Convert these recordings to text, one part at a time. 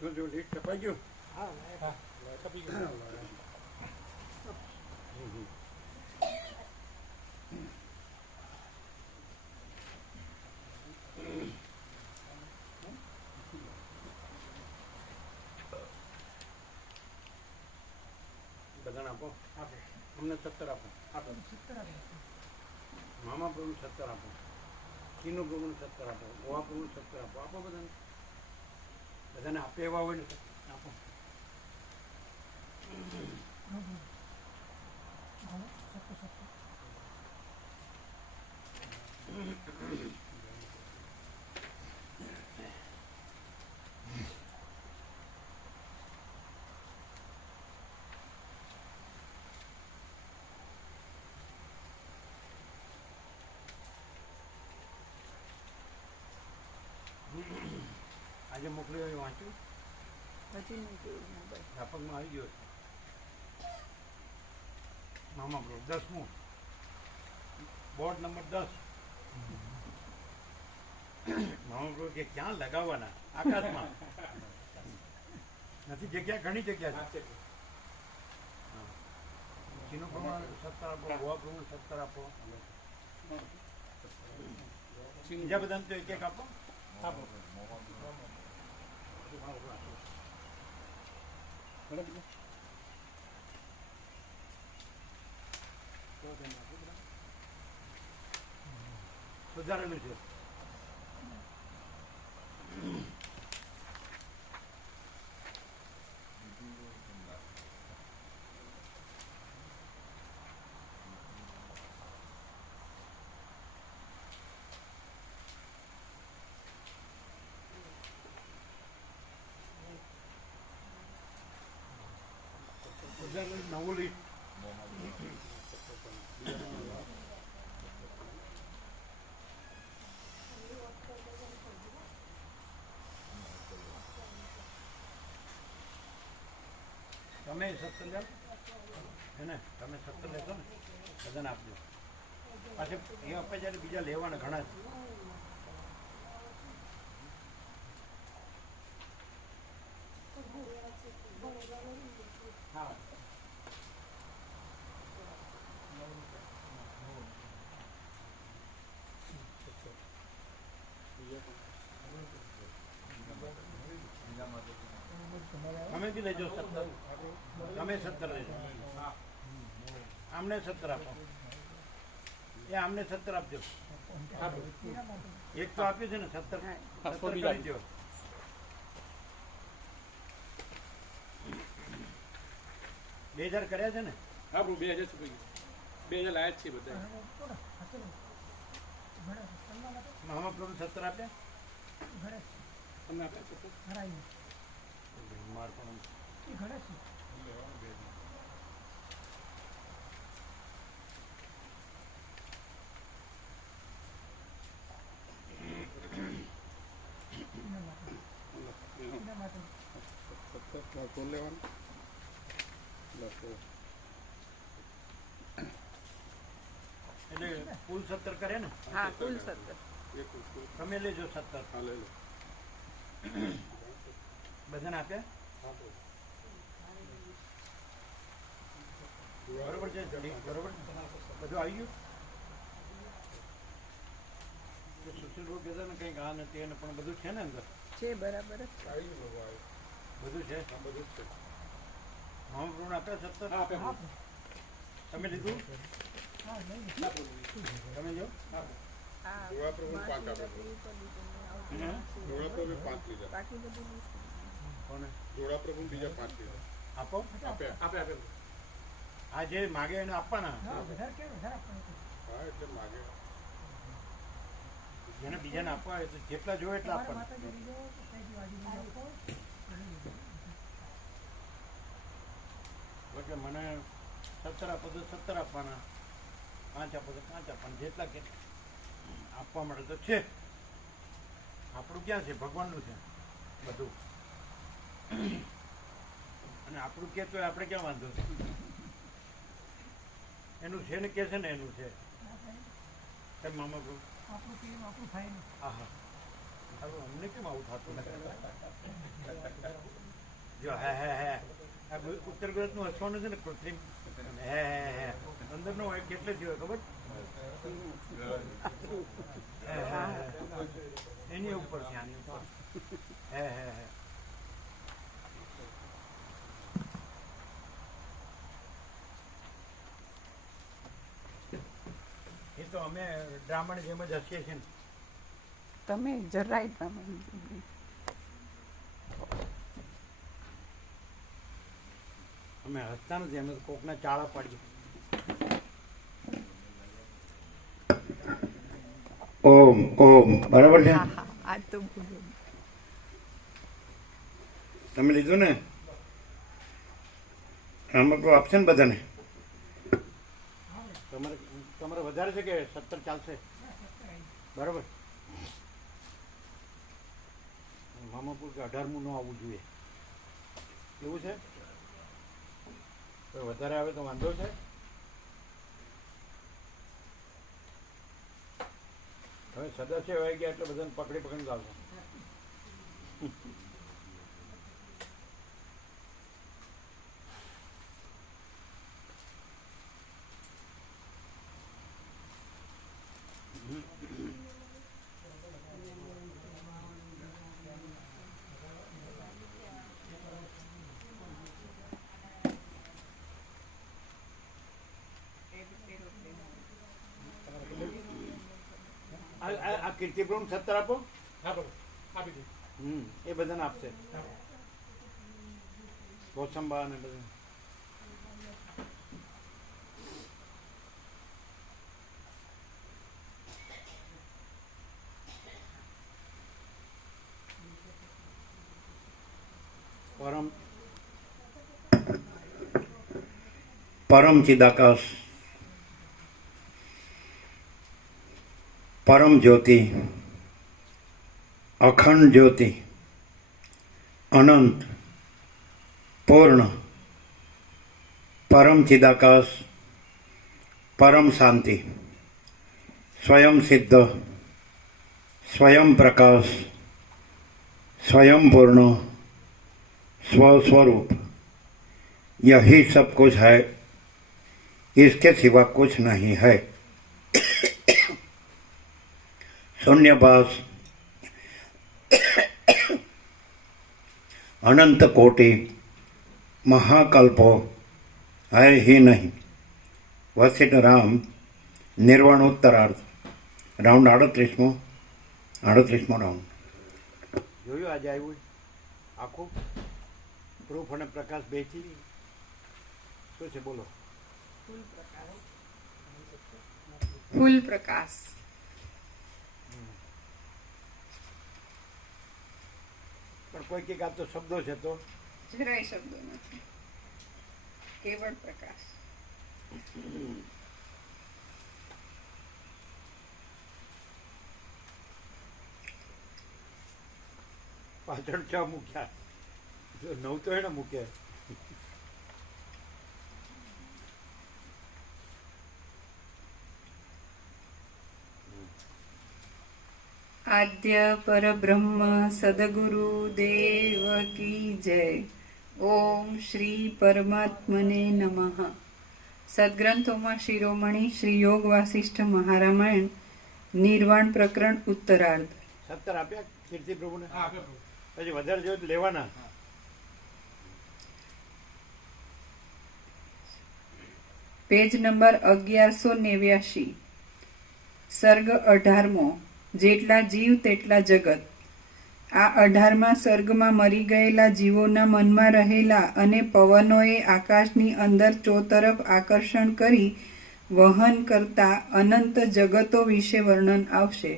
જો લીટ કપાઈ ગયું. હા કપી ગયો. બધાને આપો. આપો અમને 17 આપો. આપો. મામા પ્રભુ 17 આપો. કીનો પ્રભુને 17 આપો. ગોવા પ્રભુને 17 આપો. આપો બધાને. બધાને આપે એવા હોય ને આપો. આજે મોકલ્યો એ વાંચ્યું. હજી નહીં જોયું મોબાઈલ. વ્યાપકમાં આવી ગયો છે. મામા પ્રભુ 10મું બોર્ડ નંબર 10. મામા પ્રભુ કે ક્યાં લગાવવાના? આકાશમાં નથી જગ્યા, ઘણી જગ્યા છે. ચીનો પ્રમાણ 17 આપો. ગોવા પ્રમાણ 17 આપો. બીજા બધાને તો એક આપો. આપો. સુધારેલું છે. સુધારેલું નવું લીટ. તમે 17 જાઓ હે ને? તમે 17 લેશો ને? બધાને આપજો. પાછું એ આપે જ્યારે બીજા લેવાના ઘણા છે. હા તમે બી લેજો 17. તમે 17 લેજો. આમને 17 આપો. એ આમને 17 આપજો. આપો. એક તો આપ્યું છે ને 17. 17 કરી દો. બે 2000 કર્યા છે ને? આપણું 2000 છપાઈ ગયું. 2000 લાયા જ છે બધા. મામા પ્રભુ 17 આપ્યા. તમને આપ્યા છે તો? માર પણ એટલે કુલ 17 કરે ને? હા કુલ 17. તમે લેજો 17. બધાને આપ્યા. બરોબર છે. બરોબર બધું આવી ગયું. સુશીલ રોગ કહેતા ને કંઈક આ નથી એને પણ બધું છે ને અંદર? છે બરાબર જ. બધું છે. બધું જ છે. મામા પ્રભુને આપ્યા 17. હા આપ્યા. તમે લીધું? તમે જો. આ ગોળા પ્રભુ પાંચ આપે. જોડા પ્રભુ 5 લીધા. બાકી બધું લીધું. કોને જોડા પ્રભુ બીજા 5 લીધા. આપો? આપ્યા. આપ્યા. આ જે માગે એને આપવાના. હા એટલે માગે. જેને બીજાને આપવા હોય તો જેટલા જોઈએ એટલા આપવાના. એટલે મને 17 આપો તો 17 આપવાના. 5 આપો તો 5 આપવાના. જેટલા કે આપવા માટે તો છે. આપણું ક્યાં છે? ભગવાનનું છે બધું. અને આપણું કે તો આપણે ક્યાં વાંધો છે? એનું છે ને કે છે ને એનું છે. કેમ મામા પ્રભુ? હા હા. અમને કેમ આવું થતું નથી? જો હે હે હે આ ઉત્તર ગુજરાતનું હસવાનું છે ને કૃત્રિમ હે હે હે અંદરનો હોય કેટલે થયો ખબર હે હે હે એની ઉપર છે આની ઉપર હે હે હે એ તો અમે બ્રાહ્મણ જેમ જ હસીએ છીએ ને તમે જરાય તમે અમે હસતા નથી અમે તો કોકના ચાળા પાડીએ ઓમ ઓમ બરાબર છે હા હા આ તો બોલો તમે લીધું ને આમાં તો આપશે ને બધાને તમારે તમારે વધારે છે કે 17 ચાલશે બરાબર મામાપુર કે 18મું ન આવવું જોઈએ એવું છે તો વધારે આવે તો વાંધો છે હવે સદસ્ય આવી ગયા એટલે બધાને પકડી પકડી લાવશે આ કીર્તિપ્રમ 17 આપો હા બરોબર આપી દે એ બધાને આપશે કોસંબા ને બધા પરમ ચિદાકાશ परम ज्योति अखंड ज्योति अनंत पूर्ण परम चिदाकाश परम शांति स्वयं सिद्ध स्वयं प्रकाश स्वयं पूर्ण स्वस्वरूप यही सब कुछ है इसके सिवा कुछ नहीं है शून्यभास अनंत कोटि महाकल्पो है ही नहीं वशिष्ठ राम निर्वाणोत्तरार्थ राउंड 38મો રાઉન્ડ જોયું આજે આવ્યું આખું પ્રૂફ અને પ્રકાશ બેચી શું છે બોલો ફૂલ પ્રકાશ પણ કોઈ કઈક આ તો શબ્દો છે તો જરાય શબ્દો નથી કેવળ પ્રકાશ પાછળ 6 મૂક્યા જો 9 તો એને મૂક્યા આદ્ય પરબ્રહ્મ સદગુરુ દેવ કી જય ઓમ શ્રી પરમાત્મને નમઃ સદગ્રંથોમાં શિરોમણી શ્રી યોગ વાસિષ્ઠ મહારામાયણ નિર્વાણ પ્રકરણ ઉત્તરાર્ધ 17 આપ્યા કીર્તિ પ્રભુને હા આપ્યો પ્રભુ પછી વધારે જોઈએ તો લેવાના પેજ નંબર 1189 સર્ગ 18મો જેટલા જીવ તેટલા જગત આ 18મા સર્ગમાં મરી ગયેલા જીવોના મનમાં રહેલા અને પવનોએ આકાશની અંદર ચોતરફ આકર્ષણ કરી વહન કરતા અનંત જગતો વિશે વર્ણન આવશે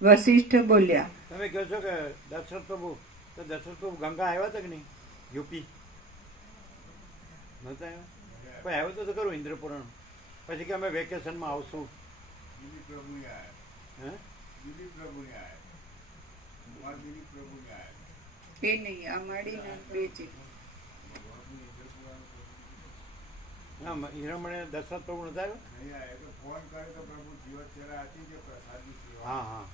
વશિષ્ઠ બોલ્યા તમે કહો છો કે દશરથ પ્રભુ તો દશરથ પ્રભુ ગંગા આવ્યા હતા કે નહીં યુપી નહોતા આવ્યા કોઈ આવ્યો તો ખરું ઇન્દ્રપુરણ પછી કે અમે વેકેશનમાં આવશું હે એ નહીં આ માડીના બે છે ના હીરામણે દશરથ પ્રભુ નહોતા આવ્યો હા હા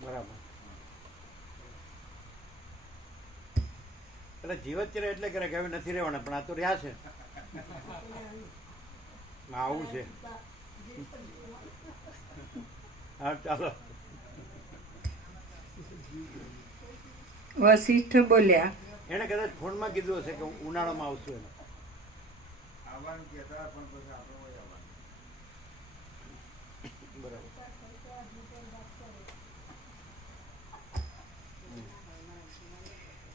બરાબર એટલે જીવત ચિરે એટલે કરે કે હવે નથી રહેવાના, પણ આ તો રહ્યા છે. આવું છે. હા ચાલો. વશિષ્ઠ બોલ્યા, એને કદાચ ફોનમાં કીધું હશે કે હું ઉનાળામાં આવશું એને. બરાબર.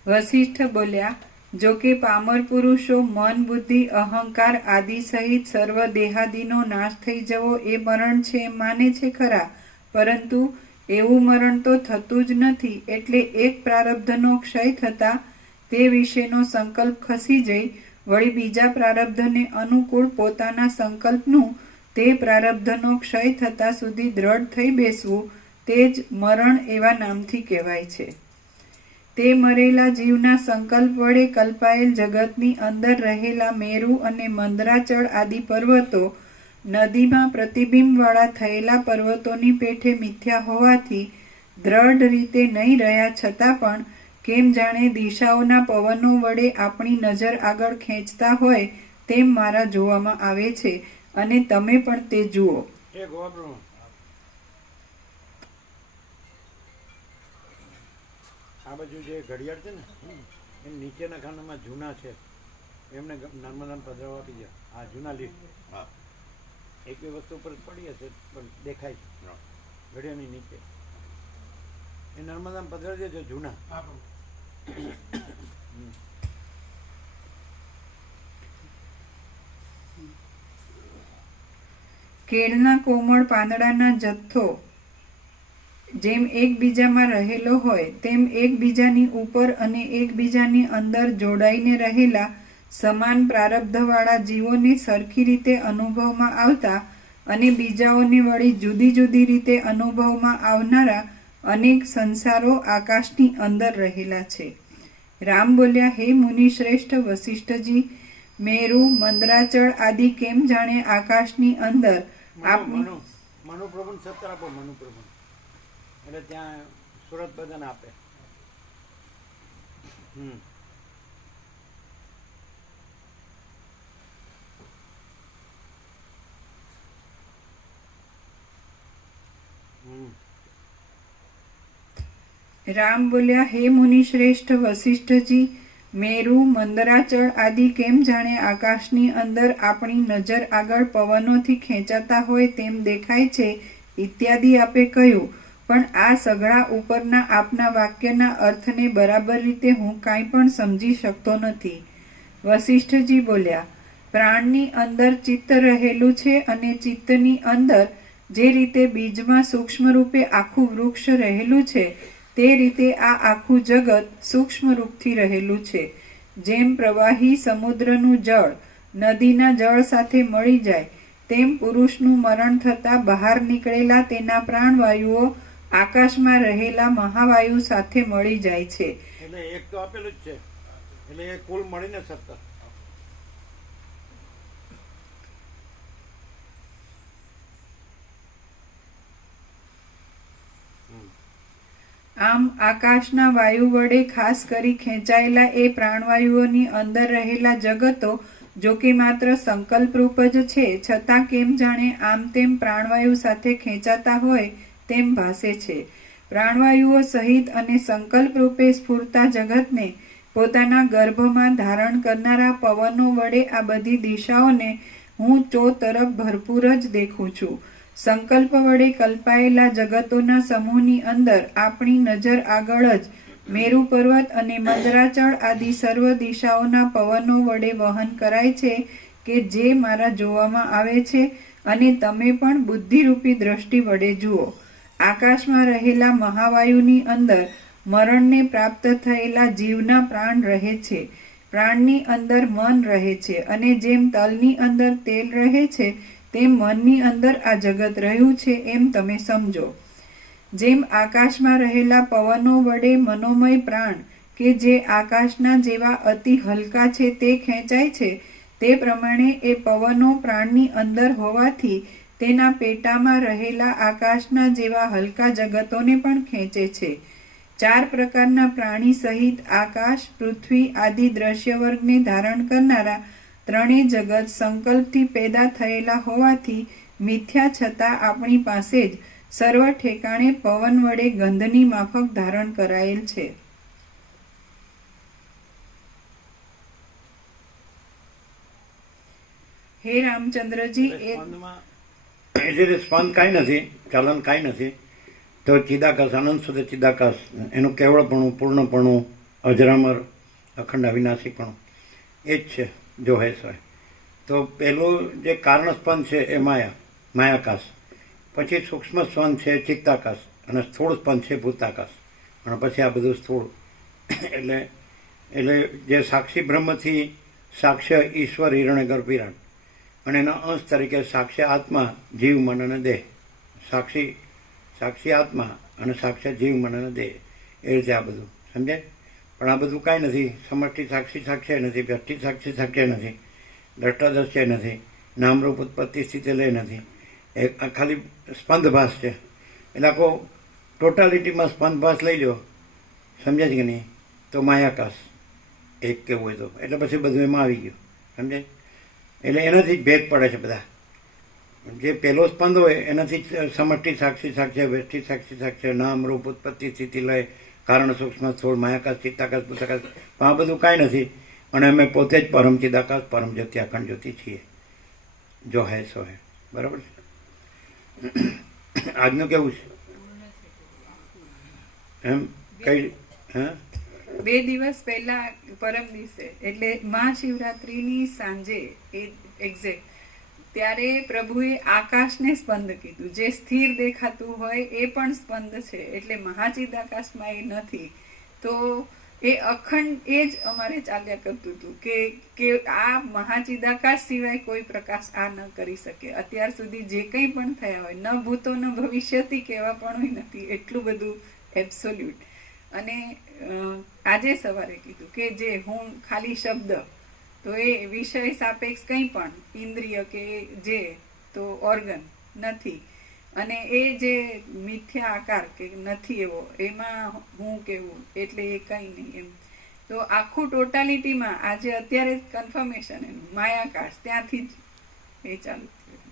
વશિષ્ઠ બોલ્યા, જો કે પામર પુરુષો મન બુદ્ધિ અહંકાર આદિ સહિત સર્વ દેહાદિનો નાશ થઈ જવો એ મરણ છે એમ માને છે ખરા, પરંતુ એવું મરણ તો થતું જ નથી. એટલે એક પ્રારબ્ધનો ક્ષય થતા તે વિશેનો સંકલ્પ ખસી જઈ વળી બીજા પ્રારબ્ધને અનુકૂળ પોતાના સંકલ્પનું તે પ્રારબ્ધનો ક્ષય થતા સુધી દ્રઢ થઈ બેસવું તે જ મરણ એવા નામથી કહેવાય છે. તે મરેલા જીવના સંકલ્પ વડે કલ્પાયેલ જગતની અંદર રહેલા મેરુ અને મંદરાચળ આદિ પર્વતો નદીમાં પ્રતિબિંબવાળા થયેલા પર્વતોની પેઠે મિથ્યા હોવાથી દ્રઢ રીતે નહીં રહ્યા છતાં પણ કેમ જાણે દિશાઓના પવનો વડે આપણી નજર આગળ ખેંચતા હોય તેમ મારા જોવામાં આવે છે, અને તમે પણ તે જુઓ. એ ગોવાબ્રહ્મ આ બાજુ જે ઘડિયાળ છે ને એમ નીચેના ખાનામાં જૂના છે, એમને નર્મદામાં પધરાવવા આપી ગયા. હા જૂના લીટ. હા. એક બે વસ્તુ ઉપર પડી હશે પણ દેખાય છે ઘડિયાળની નીચે. એ નર્મદામાં પધરાવી દેજો જૂના. હા પ્રભુ. કેળના કોમળ પાંદડાના જથ્થો જેમ એકબીજામાં રહેલો હોય તેમ એકબીજાની ઉપર અને એકબીજાની અંદર જોડાઈને રહેલા સમાન પ્રારબ્ધવાળા જીવોને સરખી રીતે અનુભવમાં આવતા અને બીજાઓને વળી જુદી જુદી રીતે અનુભવમાં આવનારા અનેક સંસારો આકાશની અંદર રહેલા છે. રામ બોલ્યા, હે મુનિ શ્રેષ્ઠ વશિષ્ઠજી, મેરુ મંદરાચળ આદિ કેમ જાણે આકાશની અંદર મનુપ્રભુ સત્તર આપો. મનુપ્રભુ એટલે ત્યાં સુરત બધાને આપે. રામ બોલ્યા, હે મુનિ શ્રેષ્ઠ વશિષ્ઠજી, મેરુ મંદરાચળ આદિ કેમ જાણે આકાશની અંદર આપણી નજર આગળ પવનોથી ખેંચાતા હોય તેમ દેખાય છે ઇત્યાદિ આપે કહ્યું. પણ આ સઘળા ઉપરના આપના વાક્યના અર્થને બરાબર રીતે હું કાંઈ પણ સમજી શકતો નથી. વશિષ્ઠજી બોલ્યા, પ્રાણની અંદર ચિત્ત રહેલું છે અને ચિત્તની અંદર જે રીતે બીજમાં સૂક્ષ્મ રૂપે આખું વૃક્ષ રહેલું છે તે રીતે આ આખું જગત સૂક્ષ્મ રૂપથી રહેલું છે. જેમ પ્રવાહી સમુદ્રનું જળ નદીના જળ સાથે મળી જાય તેમ પુરુષનું મરણ થતાં બહાર નીકળેલા તેના પ્રાણવાયુઓ આકાશમાં રહેલા મહાવાયુ સાથે મળી જાય છે. એટલે એક તો આપેલું જ છે, એટલે એ કુલ મળીને 17. આમ આકાશના વાયુ વડે ખાસ કરી ખેંચાયેલા એ પ્રાણવાયુઓની અંદર રહેલા જગતો જો કે માત્ર સંકલ્પરૂપ જ છે, છતાં કેમ જાણે આમ તેમ પ્રાણવાયુ સાથે ખેંચાતા હોય તેમ ભાસે છે. પ્રાણવાયુઓ સહિત અને સંકલ્પ રૂપે સ્ફૂરતા જગતને પોતાના ગર્ભમાં ધારણ કરનારા પવનો વડે આ બધી દિશાઓને હું તરફ ભરપૂર જ દેખું છું. સંકલ્પ વડે કલ્પાયેલા જગતોના સમૂહની અંદર આપણી નજર આગળ જ મેરુ પર્વત અને મંદરાચળ આદિ સર્વ દિશાઓના પવનો વડે વહન કરાય છે કે જે મારા જોવામાં આવે છે, અને તમે પણ બુદ્ધિરૂપી દ્રષ્ટિ વડે જુઓ. આકાશમાં રહેલા મહાવાયુની અંદર મરણને પ્રાપ્ત થયેલા જીવના પ્રાણ રહે છે. પ્રાણની અંદર મન રહે છે, અને જેમ તલની અંદર તેલ રહે છે તેમ મનની અંદર આ જગત રહ્યું છે એમ તમે સમજો. જેમ આકાશમાં રહેલા પવનો વડે મનોમય પ્રાણ કે જે આકાશના જેવા અતિ હલકા છે તે ખેંચાય છે, તે પ્રમાણે એ પવનો પ્રાણની અંદર હોવાથી તેના પેટામાં રહેલા આકાશના જેવા હલકા જગતોને પણ ખેંચે છે. 4 પ્રકારના પ્રાણી સહિત આકાશ, પૃથ્વી આદિ દ્રશ્ય વર્ગને ધારણ કરનારા ત્રણેય જગત સંકલ્પથી પેદા થયેલા હોવાથી મિથ્યા છતાં આપણી પાસે જ સર્વ ઠેકાણે પવન વડે ગંધની માફક ધારણ કરાયેલ છે. હે રામચંદ્રજી, એ એટલે સ્પંદ કાંઈ નથી, ચલન કાંઈ નથી. તો ચિદાકાશ, અનંત શુદ્ધ ચિદાકાશ, એનું કેવળપણું, પૂર્ણપણું, અજરામર, અખંડ અવિનાશીપણું એ જ છે જો હે સો. તો પહેલું જે કારણ સ્પંદ છે એ માયાકાશ, પછી સૂક્ષ્મ સ્પંદ છે ચિત્તાકાશ, અને સ્થૂળ સ્પંદ છે ભૂતાકાશ, અને પછી આ બધું સ્થૂળ. એટલે જે સાક્ષી બ્રહ્મથી સાક્ષ્ય ઈશ્વર હિરણ્ય ગર્ભ વિરાટ, અને એના અંશ તરીકે સાક્ષ્ય આત્મા, જીવ, મન અને દેહ. સાક્ષી આત્મા અને સાક્ષ્ય જીવ, મન અને દેહ, એ રીતે આ બધું સમજાય. પણ આ બધું કાંઈ નથી. સમષ્ટિ સાક્ષી સાક્ષ્ય નથી, વ્યષ્ટિ સાક્ષી સાક્ષ્ય નથી, દ્રષ્ટાદ્રશ્ય નથી, નામરૂપ ઉત્પત્તિ સ્થિતિ લય નથી. એ ખાલી સ્પંદભાસ છે. એટલે આખો ટોટાલિટીમાં સ્પંદભાસ લઈ લો, સમજાય છે કે નહીં? તો માયાકાશ એક કેવું હોય તો, એટલે પછી બધું એમાં આવી ગયું, સમજાય. એટલે એનાથી જ ભેદ પડે છે બધા. જે પહેલો સ્પંદ હોય એનાથી સમષ્ટિ સાક્ષી સાક્ષ્ય, વ્યષ્ટિ સાક્ષી સાક્ષ્ય, નામ રૂપ ઉત્પત્તિ સ્થિતિ લય, કારણ સૂક્ષ્મ સ્થૂળ, માયાકાશ, ચિત્તાકાશ, ભૂતાકાશ, આ બધું કાંઈ નથી. અને અમે પોતે જ પરમ ચિદાકાશ, પરમ જ્યોતિ, અખંડ જ્યોતિ છીએ. જો હે સો હે. બરાબર છે. આજનું કેવું છે એમ કઈ? હા, 2 દિવસ પહેલા પરમ દિવસે એટલે મહાશિવરાત્રીની સાંજે એક્ઝેક્ટ ત્યારે પ્રભુએ આકાશને સ્પંદ કીધું. જે સ્થિર દેખાતું હોય એ પણ સ્પંદ છે, એટલે મહાચિદાકાશમાં એ નથી. તો એ અખંડ એ જ અમારે ચાલ્યા કરતું હતું કે આ મહાચિદાકાશ સિવાય કોઈ પ્રકાશ આ ન કરી શકે. અત્યાર સુધી જે કંઈ પણ થયા હોય, ન ભૂતો ન ભવિષ્યથી કહેવા પણ નથી, એટલું બધું એબ્સોલ્યુટ. અને આજે સવારે કીધું કે જે હું ખાલી શબ્દ, તો એ વિષય સાપેક્ષ કંઈ પણ ઇન્દ્રિય કે જે તો ઓર્ગન નથી. અને એ જે મિથ્યા આકાર કે નથી એવો, એમાં હું કેવું, એટલે એ કંઈ નહીં એમ. તો આખું ટોટાલિટીમાં આજે અત્યારે કન્ફર્મેશન એનું માયાકાશ ત્યાંથી જ એ ચાલુ થયું.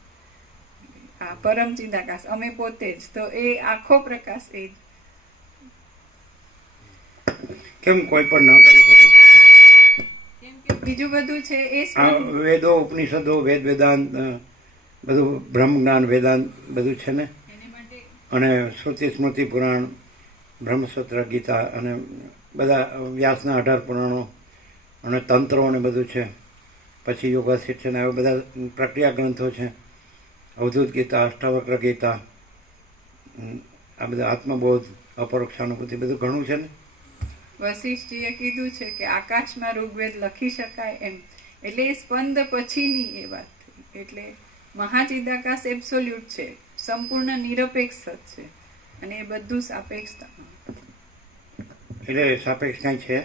આ પરમ ચિદાકાશ અમે પોતે જ, તો એ આખો પ્રકાશ એ જ. કેમ કોઈ પણ ન કરી શકે? બીજું બધું છે એ આ વેદો, ઉપનિષદો, વેદાંત, બધું બ્રહ્મ જ્ઞાન, વેદાંત બધું છે ને. અને શ્રુતિ સ્મૃતિ પુરાણ, બ્રહ્મસૂત્ર, ગીતા, અને બધા વ્યાસના 18 પુરાણો, અને તંત્રો ને બધું છે. પછી યોગાસિત છે ને, એવા બધા પ્રક્રિયા ગ્રંથો છે. અવધૂત ગીતા, અષ્ટાવક્ર ગીતા, આ બધા આત્મબોધ, અપરોક્ષાનુભૂતિ, બધું ઘણું છે ને. વશિષ્ઠજીએ કીધું છે કે આકાશમાં ઋગ્વેદ લખી શકાય એમ. એટલે એ સ્પંદ પછીની એ વાત થઈ. એટલે મહાચિદાકાશ એબ્સોલ્યુટ છે, સંપૂર્ણ નિરપેક્ષ છે, અને એ બધું સાપેક્ષતા. એટલે સાપેક્ષ કાંઈ છે?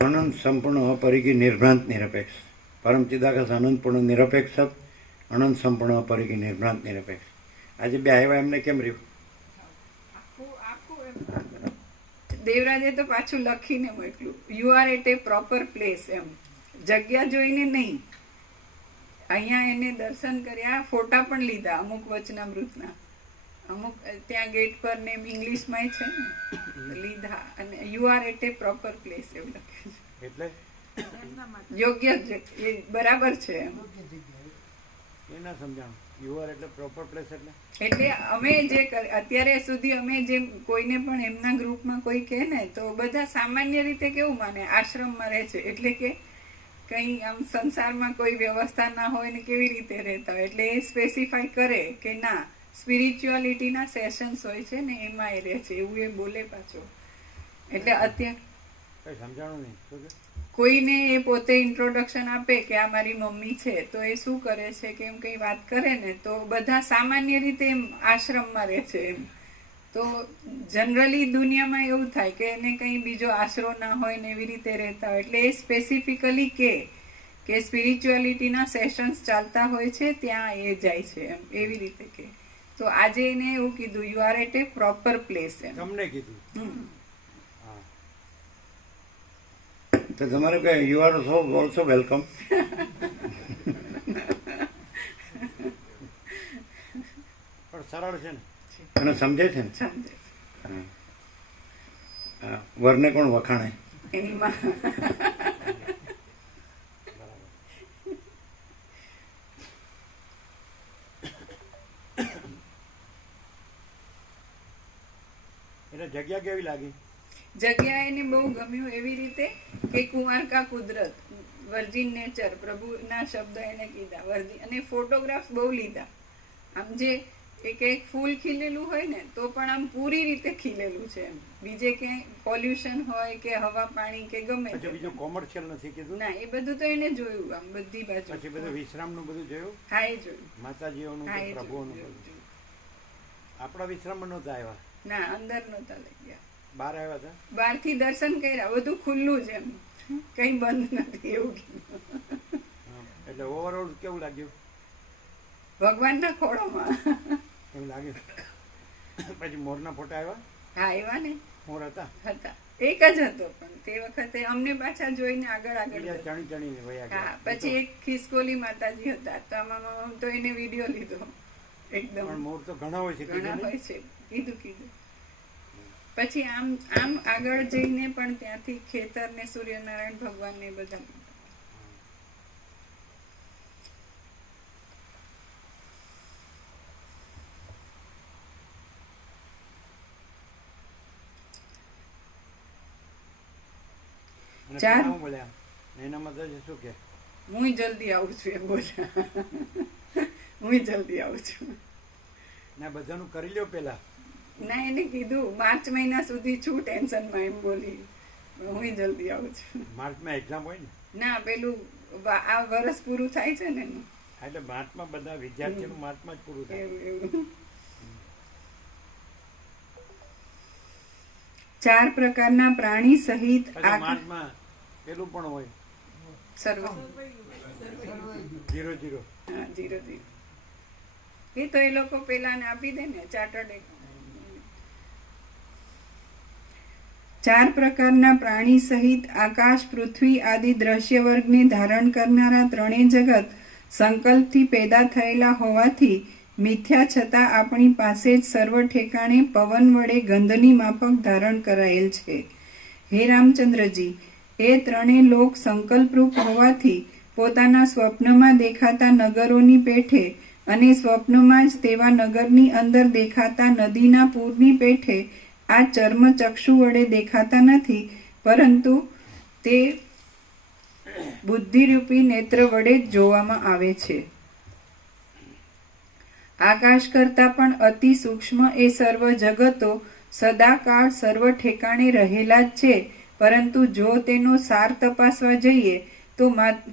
અનંત, સંપૂર્ણ, અપરિગી, નિર્ભ્રાંત, નિરપેક્ષ. પરમ ચિદાકાશ અનંત, પૂર્ણ, નિરપેક્ષ, અનંત, સંપૂર્ણ, અપરિગી, નિર્ભ્રાંત, નિરપેક્ષ. આજે બે આવ્યા એમને કેમ રહ્યું? દેવરાજે તો પાછું લખીને મોકલ્યું, you are at a proper place એમ. જગ્યા જોઈને નહીં. અહીંયા એને દર્શન કર્યા, ફોટા પણ લીધા અમુક વચનામૃતના, અમુક ત્યાં ગેટ પર ને ઇંગ્લિશમાં છે ને લીધા, અને you are at a proper place એવું લખે છે. એટલે યોગ્ય એ બરાબર છે એમ. એ ના સમજાણું. યુ આર એટલે પ્રોપર પ્લેસ એટલે અમે જે અત્યારે સુધી અમે જે કોઈને પણ એમના ગ્રુપમાં કોઈ કહે ને, તો બધા સામાન્ય રીતે કેવું માને, આશ્રમમાં રહે છે એટલે કે કંઈ આમ સંસારમાં કોઈ વ્યવસ્થા ના હોય ને કેવી રીતે રહેતા હોય, એટલે એ સ્પેસિફાય કરે કે ના સ્પિરિચ્યુઆલિટીના સેશન્સ હોય છે ને એમાં એ રહે છે, એવું એ બોલે પાછો. એટલે અત્યારે કઈ સમજાણું નહીં. કોઈને એ પોતે ઇન્ટ્રોડક્શન આપે કે આ મારી મમ્મી છે, તો એ શું કરે છે કે એમ કંઈ વાત કરે ને, તો બધા સામાન્ય રીતે એમ આશ્રમમાં રહે છે એમ. તો જનરલી દુનિયામાં એવું થાય કે એને કંઈ બીજો આશરો ના હોય ને એવી રીતે રહેતા હોય, એટલે એ સ્પેસિફિકલી કે સ્પિરિચ્યુઆલિટીના સેશન્સ ચાલતા હોય છે ત્યાં એ જાય છે એમ, એવી રીતે કે. તો આજે એને એવું કીધું you are at a proper place એમ. તમને કીધું. હમ. હા. તો તમારે કહે યુ આર ઓલ્સો વેલકમ. પણ સરળ છે ને અને સમજે છે ને. સમજે હા. હા. વરને કોણ વખાણે? એની માં. એટલે જગ્યા કેવી લાગી? જગ્યા એને બહુ ગમ્યું એવી રીતે કે કુંવાર કા કુદરત, વર્જિન નેચર, પ્રભુના શબ્દ એને કીધા વર્જિન. અને ફોટોગ્રાફ્સ બહુ લીધા. આમ જે એક એક ફૂલ ખીલેલું હોય ને તો પણ આમ પૂરી રીતે ખીલેલું છે એમ. બીજે ક્યાંય પોલ્યુશન હોય કે હવા પાણી કે ગમે તે. પછી બીજું કોમર્શિયલ નથી કીધું? ના, એ બધું તો એને જોયું આમ બધી બાજુ. પછી બધું વિશ્રામનું બધું જોયું? હા, એ જોયું. માતાજીઓનું હા, કે એ પ્રભુઓનું જોયું, બધું? જોયું. આપણા વિશ્રામમાં નહોતા આવ્યા? ના, અંદર નહોતા લઈ ગયા. બહાર આવ્યા હતા? બહારથી દર્શન કર્યા, બધું ખુલ્લું છે એમ, કઈ બંધ નથી એવું કીધું. હા. એટલે ઓવરઓલ કેવું લાગ્યું? ભગવાનના ખોળોમાં. એવું લાગ્યું. પછી મોરના ફોટા આવ્યા? હા, એવા ને મોર હતા? હતા. એક જ હતો પણ તે વખતે અમને પાછા જોઈને આગળ આગળ બીજા જતા. ચણી ચણી વયા ગયા. હા, પછી એક ખિસકોલી માતાજી હતા તો આમાં તો એને વિડીયો લીધો એકદમ. પણ મોર તો ઘણા હોય છે ઘણા કીધું હોય નહીં? છે, કીધું. પછી આમ આમ આગળ જઈને પણ ત્યાંથી ખેતર ને સૂર્યનારાયણ ભગવાન ને બધા. અને ચાર. પેલા હું બોલ્યા એના માતાજી શું કે? હું જલ્દી આવું છું એમ બોલ્યા. હું જલ્દી આવું છું. ના, બધાનું કરી લ્યો પેલા. ના, એને કીધું માર્ચ મહિના સુધી છું ટેન્શનમાં એમ બોલી. હું જલ્દી આવું છું. માર્ચમાં એક્ઝામ હોય ને? ના, પેલું આ વર્ષ પૂરું થાય છે ને એનું. હા, એટલે માર્ચમાં બધા વિદ્યાર્થીઓનું માર્ચમાં જ પૂરું થાય. એવું. 4 પ્રકારના પ્રાણી સહિત પછી માર્ચમાં પેલું પણ હોય સર્વ. 0-0. હા, 0-0. એ તો એ લોકો પેલા ને આપી દે ને ચાર્ટર્ડ. 4 પ્રકારના પ્રાણી સહિત આકાશ, પૃથ્વી આદિ દ્રશ્ય વર્ગને ધારણ કરનારા ત્રણેય જગત સંકલ્પથી પેદા થયેલા હોવાથી મિથ્યા છતાં આપણી પાસે જ સર્વ ઠેકાણે પવન વડે ગંધની માફક ધારણ કરાયેલ છે. હે રામચંદ્રજી, એ ત્રણેય લોક સંકલ્પરૂપ હોવાથી પોતાના સ્વપ્નમાં દેખાતા નગરોની પેઠે અને સ્વપ્નમાં જ તેવા નગરની અંદર દેખાતા નદીના પૂરની પેઠે આ ચર્મ ચક્ષુ વડે દેખાતા નથી, પરંતુ તે બુદ્ધિરૂપી નેત્ર વડે જ જોવામાં આવે છે. આકાશ કરતાં પણ અતિ સૂક્ષ્મ એ સર્વ જગતો સદાકાળ સર્વ ઠેકાણે રહેલા જ છે, પરંતુ જો તેનો સાર તપાસવા જઈએ તો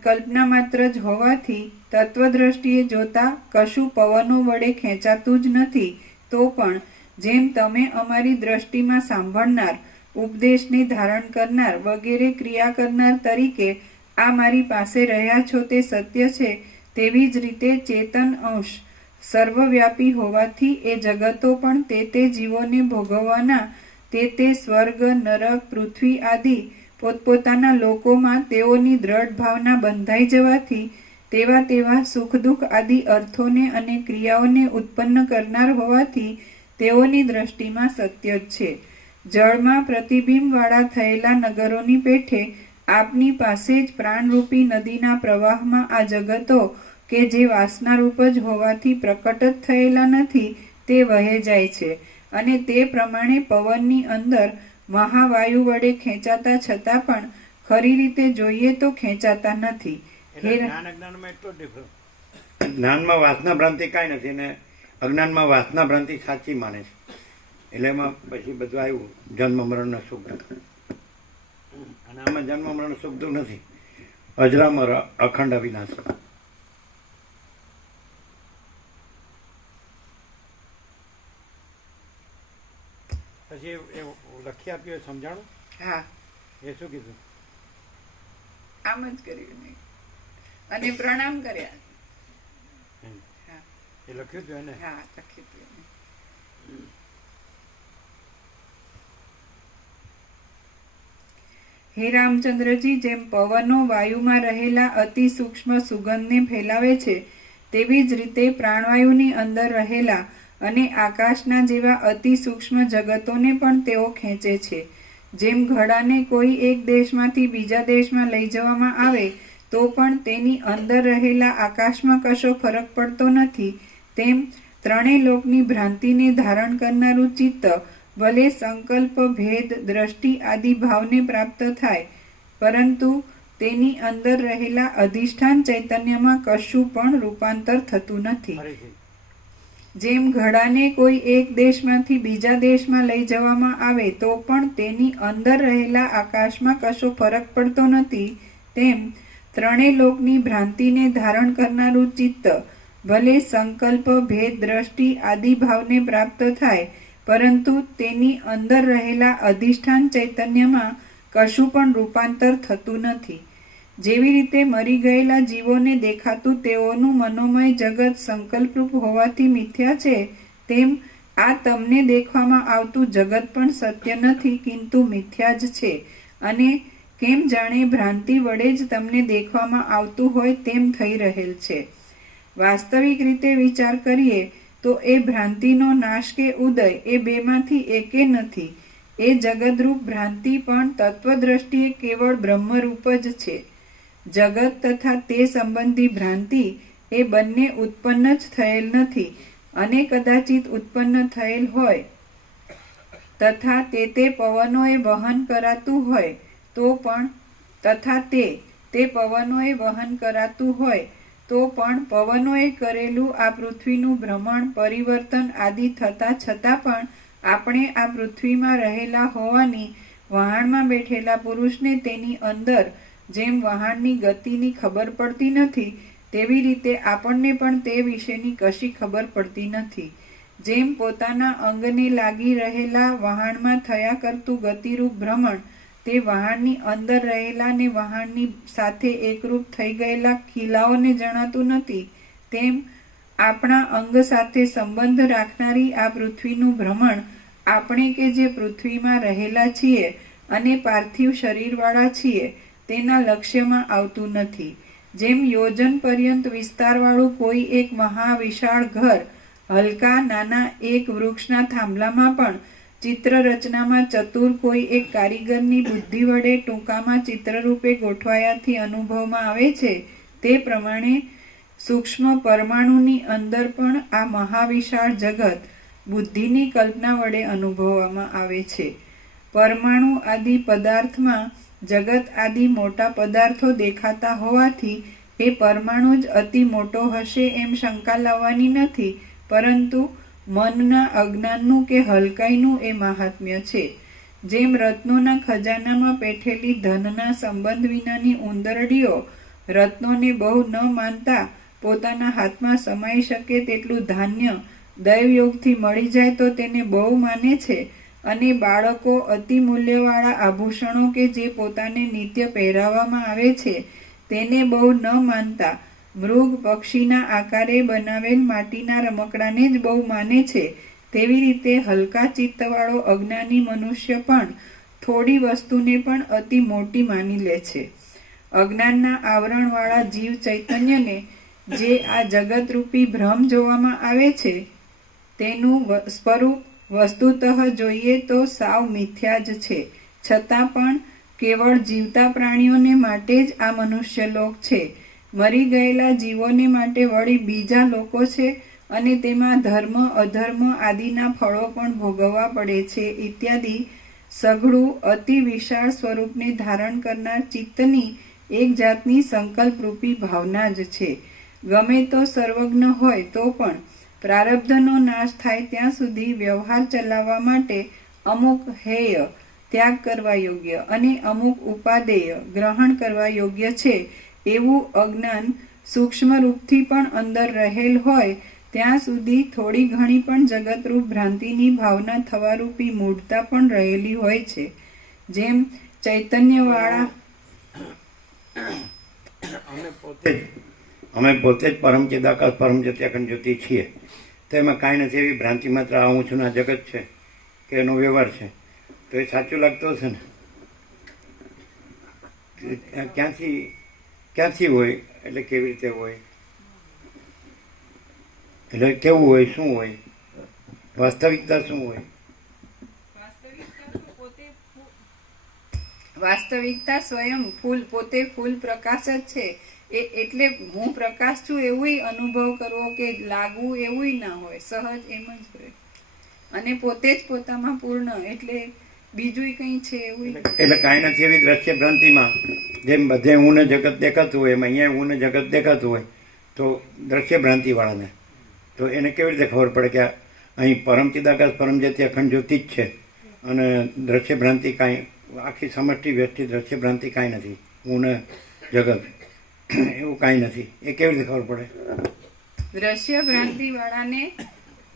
કલ્પના માત્ર જ હોવાથી તત્વદ્રષ્ટિએ જોતા કશું પવનો વડે ખેંચાતું જ નથી. તો પણ જેમ તમે અમારી દ્રષ્ટિમાં સાંભળનાર, ઉપદેશને ધારણ કરનાર વગેરે ક્રિયા કરનાર તરીકે આ મારી પાસે રહ્યા છો તે સત્ય છે, તેવી જ રીતે ચેતન અંશ સર્વવ્યાપી હોવાથી એ જગતો પણ તે જીવોને ભોગવવાના તે સ્વર્ગ, નરક, પૃથ્વી આદિ પોતપોતાના લોકોમાં તેઓની દ્રઢ ભાવના બંધાઈ જવાથી તેવા સુખ દુઃખ આદિ અર્થોને અને ક્રિયાઓને ઉત્પન્ન કરનાર હોવાથી તેઓની દ્રષ્ટિમાં સત્ય જ છે. જળમાં પ્રતિબિંબવાળા થયેલા નગરોની પેઠે આપની પાસે જ પ્રાણરૂપી નદીના પ્રવાહમાં આ જગતો કે જે વાસનારૂપ જ હોવાથી પ્રકટ જ થયેલા નથી તે વહે જાય છે, અને તે પ્રમાણે પવનની અંદર મહાવાયુ વડે ખેંચાતા છતાં પણ ખરી રીતે જોઈએ તો ખેંચાતા નથી. જ્ઞાનમાં એટલો ડિફરન્સ. જ્ઞાનમાં વાસના ભ્રાંતિ કાંઈ નથી ને અજ્ઞાનમાં વાસના ભ્રાંતિ સાચી માને છે. એટલે એમાં પછી બધું આવ્યું જન્મ મરણના સુખ દુઃખ. અને આમાં જન્મ મરણ સુખ દુઃખ નથી, અજરામર અખંડ અવિનાશ. પછી એ લખી આપ્યું સમજાણું? હા, એ શું કીધું? આમ જ કર્યું નહીં અને પ્રણામ કર્યા. એ લખ્યું હતું એને. હા લખ્યું હતું એને. હે રામચંદ્રજી, જેમ પવનો વાયુમાં રહેલા અતિ સૂક્ષ્મ સુગંધને ફેલાવે છે તેવી જ રીતે પ્રાણવાયુની અંદર રહેલા અને આકાશના જેવા અતિ સૂક્ષ્મ જગતોને પણ તેઓ ખેંચે છે. જેમ ઘડાને કોઈ એક દેશમાંથી બીજા દેશમાં લઈ જવામાં આવે તો પણ તેની અંદર રહેલા આકાશમાં કશો ફરક પડતો નથી, તેમ ત્રણેય લોકની ભ્રાંતિને ધારણ કરનારું ચિત્ત ભલે સંકલ્પ, ભેદ, દ્રષ્ટિ આદિ ભાવને પ્રાપ્ત થાય, પરંતુ તેની અંદર રહેલા અધિષ્ઠાન ચૈતન્યમાં કશું પણ રૂપાંતર થતું નથી. ફરીથી. જેમ ઘડાને કોઈ એક દેશમાંથી બીજા દેશમાં લઈ જવામાં આવે તો પણ તેની અંદર રહેલા આકાશમાં કશો ફરક પડતો નથી, તેમ ત્રણેય લોકની ભ્રાંતિને ધારણ કરનારું ચિત્ત ભલે સંકલ્પ, ભેદ, દ્રષ્ટિ આદિ ભાવને પ્રાપ્ત થાય, પરંતુ તેની અંદર રહેલા અધિષ્ઠાન ચૈતન્યમાં કશું પણ રૂપાંતર થતું નથી. જેવી રીતે મરી ગયેલા જીવોને દેખાતું તેઓનું મનોમય જગત સંકલ્પરૂપ હોવાથી મિથ્યા છે, તેમ આ તમને દેખવામાં આવતું જગત પણ સત્ય નથી, કિંતુ મિથ્યા જ છે. અને કેમ જાણે ભ્રાંતિ વડે જ તમને દેખવામાં આવતું હોય તેમ થઈ રહેલ છે. વાસ્તવિક રીતે વિચાર કરીએ તો એ ભ્રાંતિનો નાશ કે ઉદય એ બેમાંથી એકે નથી. એ જગદરૂપ ભ્રાંતિ પણ તત્વદ્રષ્ટિએ કેવળ બ્રહ્મરૂપ જ છે. જગત તથા તે સંબંધી ભ્રાંતિ એ બંને ઉત્પન્ન જ થયેલ નથી, અને કદાચિત ઉત્પન્ન થયેલ હોય તથા તે પવનોએ વહન કરાતું હોય તો પણ પવનોએ કરેલું આ પૃથ્વીનું ભ્રમણ, પરિવર્તન આદિ થતા છતાં પણ આપણે આ પૃથ્વીમાં રહેલા હોવાની વહાણમાં બેઠેલા પુરુષને તેની અંદર જેમ વહાણની ગતિની ખબર પડતી નથી, તેવી રીતે આપણને પણ તે વિશેની કશી ખબર પડતી નથી. જેમ પોતાના અંગને લાગી રહેલા વહાણમાં થયા કરતું ગતિરૂપ ભ્રમણ તે વહાણની અંદર રહેલા ને વહાણની સાથે એકરૂપ થઈ ગયેલા ખીલાઓને જણાતું નથી, તેમ આપણા અંગ સાથે સંબંધ રાખનારી આ પૃથ્વીનું ભ્રમણ આપણે કે જે પૃથ્વીમાં રહેલા છીએ અને પાર્થિવ શરીરવાળા છીએ તેના લક્ષ્યમાં આવતું નથી. જેમ યોજન પર્યંત વિસ્તારવાળું કોઈ એક મહાવિશાળ ઘર હલકા નાના એક વૃક્ષના થાંભલામાં પણ ચિત્ર રચનામાં ચતુર કોઈ એક કારીગરની બુદ્ધિ વડે ટૂંકામાં ચિત્રરૂપે ગોઠવાયાથી અનુભવમાં આવે છે, તે પ્રમાણે સૂક્ષ્મ પરમાણુની અંદર પણ આ મહાવિશાળ જગત બુદ્ધિની કલ્પના વડે અનુભવવામાં આવે છે. પરમાણુ આદિ પદાર્થમાં જગત આદિ મોટા પદાર્થો દેખાતા હોવાથી એ પરમાણુ જ અતિ મોટો હશે એમ શંકા લાવવાની નથી, પરંતુ મનના અજ્ઞાનનું કે હલકાઈનું એ મહાત્મ્ય છે. જેમ રત્નોના ખજાનામાં પેઠેલી ધનના સંબંધ વિનાની ઉંદરડીઓ રત્નોને બહુ ન માનતા પોતાના હાથમાં સમાઈ શકે તેટલું ધાન્ય દૈવયોગથી મળી જાય તો તેને બહુ માને છે, અને બાળકો અતિ મૂલ્યવાળા આભૂષણો કે જે પોતાને નિત્ય પહેરાવવામાં આવે છે તેને બહુ ન માનતા મૃગ પક્ષીના આકારે બનાવેલ માટીના રમકડાને જ બહુ માને છે, તેવી રીતે હલકા ચિત્તવાળો અજ્ઞાની મનુષ્ય પણ થોડી વસ્તુને પણ અતિ મોટી માની લે છે. અજ્ઞાનના આવરણવાળા જીવ ચૈતન્યને જે આ જગતરૂપી ભ્રમ જોવામાં આવે છે તેનું સ્વરૂપ વસ્તુતઃ જોઈએ તો સાવ મિથ્યા જ છે, છતાં પણ કેવળ જીવતા પ્રાણીઓને માટે જ આ મનુષ્યલોક છે. મરી ગયેલા જીવોને માટે વળી બીજા લોકો છે, અને તેમાં ધર્મ અધર્મ આદિના ફળો પણ ભોગવવા પડે છે ઇત્યાદિ સઘળું અતિ વિશાળ સ્વરૂપને ધારણ કરનાર ચિત્તની એક જાતની સંકલ્પરૂપી ભાવના જ છે. ગમે તો સર્વજ્ઞ હોય તો પણ પ્રારબ્ધનો નાશ થાય ત્યાં સુધી વ્યવહાર ચલાવવા માટે અમુક હેય ત્યાગ કરવા યોગ્ય અને અમુક ઉપાદેય ગ્રહણ કરવા યોગ્ય છે એવું અજ્ઞાન સૂક્ષ્મ રૂપથી પણ અંદર રહેલ હોય ત્યાં સુધી થોડી ઘણી પણ જગતરૂપ ભ્રાંતિની ભાવના થવારૂપી મૂઢતા પણ રહેલી હોય છે. જેમ ચૈતન્યવાળા અમે પોતે જ અમે પોતે જ પરમ ચિદાકાશ પરમ જ્યોતિ અખંડ જ્યોતિ છીએ. તો એમાં કાંઈ નથી એવી ભ્રાંતિ માત્ર આ હું છું ને આ જગત છે કે એનો વ્યવહાર છે. તો એ સાચું લાગતું હશે ને? ક્યાંથી હોય એટલે કેવી રીતે હોય, એટલે કેવું હોય, શું હોય, વાસ્તવિકતા શું હોય? વાસ્તવિકતા સ્વયં ફૂલ, પોતે ફૂલ પ્રકાશ જ છે. એટલે હું પ્રકાશ છું એવું અનુભવ કરવો કે લાગવું એવું ના હોય, સહજ એમ જ હોય. અને પોતે જ પોતામાં પૂર્ણ, એટલે બીજું કંઈ છે એવું એટલે કાંઈ નથી એવી દ્રશ્ય ભ્રાંતિમાં જેમ બધે હું ને જગત દેખાતું હોય એમ અહીંયા હું ને જગત દેખાતું હોય. તો દ્રશ્ય ભ્રાંતિ વાળાને તો એને કેવી રીતે ખબર પડે કે અહીં પરમ ચિદાકાશ પરમ જ્યોતિ અખંડ જ્યોતિ જ છે અને દ્રશ્ય ભ્રાંતિ કાંઈ આખી સમષ્ટિ વ્યક્તિ દ્રશ્ય ભ્રાંતિ કાંઈ નથી, હું ને જગત એવું કાંઈ નથી, એ કેવી રીતે ખબર પડે? દ્રશ્ય ભ્રાંતિ વાળાને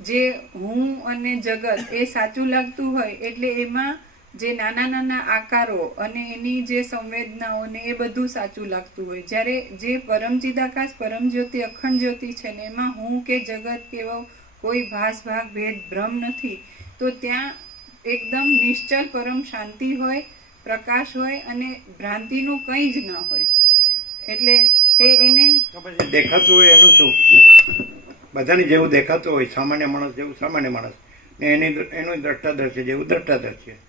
જે હું અને જગત એ સાચું લાગતું હોય એટલે એમાં જે નાના નાના આકારો અને એની જે સંવેદનાઓ ને એ બધું સાચું લાગતું હોય. જ્યારે જે પરમ ચિદાકાશ પરમ જ્યોતિ અખંડ જ્યોતિ છે ને એમાં હું કે જગત કેવો કોઈ ભાસ ભાગ ભેદ ભ્રમ નથી. તો ત્યાં એકદમ નિશ્ચલ પરમ શાંતિ હોય, પ્રકાશ હોય અને ભ્રાંતિનું કંઈ જ ના હોય. એટલે એને દેખાતું હોય એનું શું? બધાને જેવું દેખાતું હોય, સામાન્ય માણસ જેવું સામાન્ય માણસ ને એનું દ્રષ્ટાદર્શી જેવું દ્રષ્ટાદર્શી.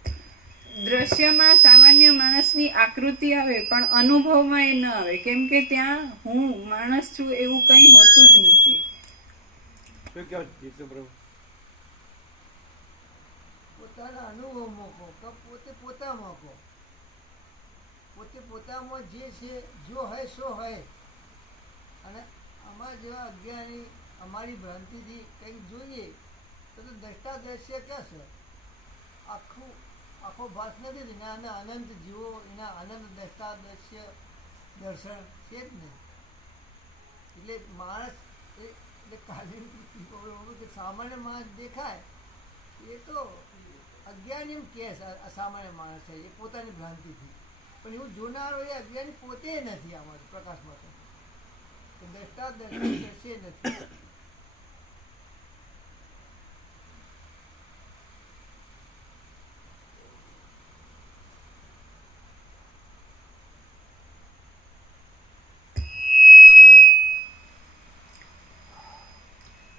દ્રશ્યમાં સામાન્ય માણસની આકૃતિ આવે પણ અનુભવમાં એ ન આવે, કેમ કે ત્યાં હું માણસ છું એવું કંઈ હોતું જ નથી. પોતાના અનુભવમાં કહો કે પોતે પોતામાં કહો, પોતે પોતામાં જે છે જો હોય સો હોય. અને અમારા જેવા અજ્ઞાની અમારી ભ્રાંતિથી કંઈક જોઈએ તો દ્રષ્ટા દ્રશ્ય ક્યાં છે? આખો ભાસ નથી એના અને અનંત જીવો, એના અનંત દ્રષ્ટા દ્રશ્ય દર્શન છે જ ને. એટલે માણસ એટલે કાલી કે સામાન્ય માણસ દેખાય એ તો અજ્ઞાની કે અસામાન્ય માણસ છે એ પોતાની ભ્રાંતિથી, પણ એવું જોનારો એ અજ્ઞાની પોતે નથી આમાં પ્રકાશમાં. તો દ્રષ્ટા દર્શન દ્રશ્ય નથી.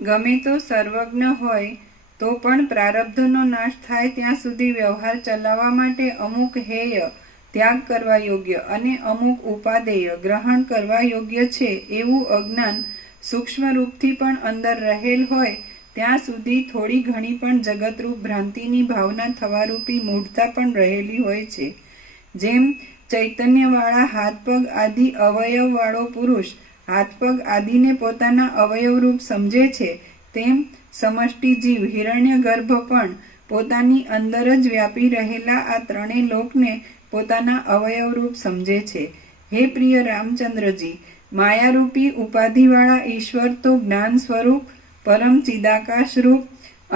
ગમે તો સર્વજ્ઞ હોય તો પણ પ્રારબ્ધનો નાશ થાય ત્યાં સુધી વ્યવહાર ચલાવવા માટે અમુક હેય ત્યાગ કરવા યોગ્ય અને અમુક ઉપાદેય ગ્રહણ કરવા યોગ્ય છે એવું અજ્ઞાન સૂક્ષ્મ રૂપથી પણ અંદર રહેલ હોય ત્યાં સુધી થોડી ઘણી પણ જગતરૂપ ભ્રાંતિની ભાવના થવારૂપી મૂઢતા પણ રહેલી હોય છે. જેમ ચૈતન્યવાળા હાથ પગ આદિ અવયવવાળો પુરુષ હાથ પગ આદિને પોતાના અવયવરૂપ સમજે છે, તેમ સમષ્ટિ જીવ હિરણ્ય ગર્ભ પણ પોતાની અંદર જ વ્યાપી રહેલા આ ત્રણેય લોકને પોતાના અવયવરૂપ સમજે છે. હે પ્રિય રામચંદ્રજી, માયારૂપી ઉપાધિવાળા ઈશ્વર તો જ્ઞાન સ્વરૂપ પરમ ચિદાકાશ રૂપ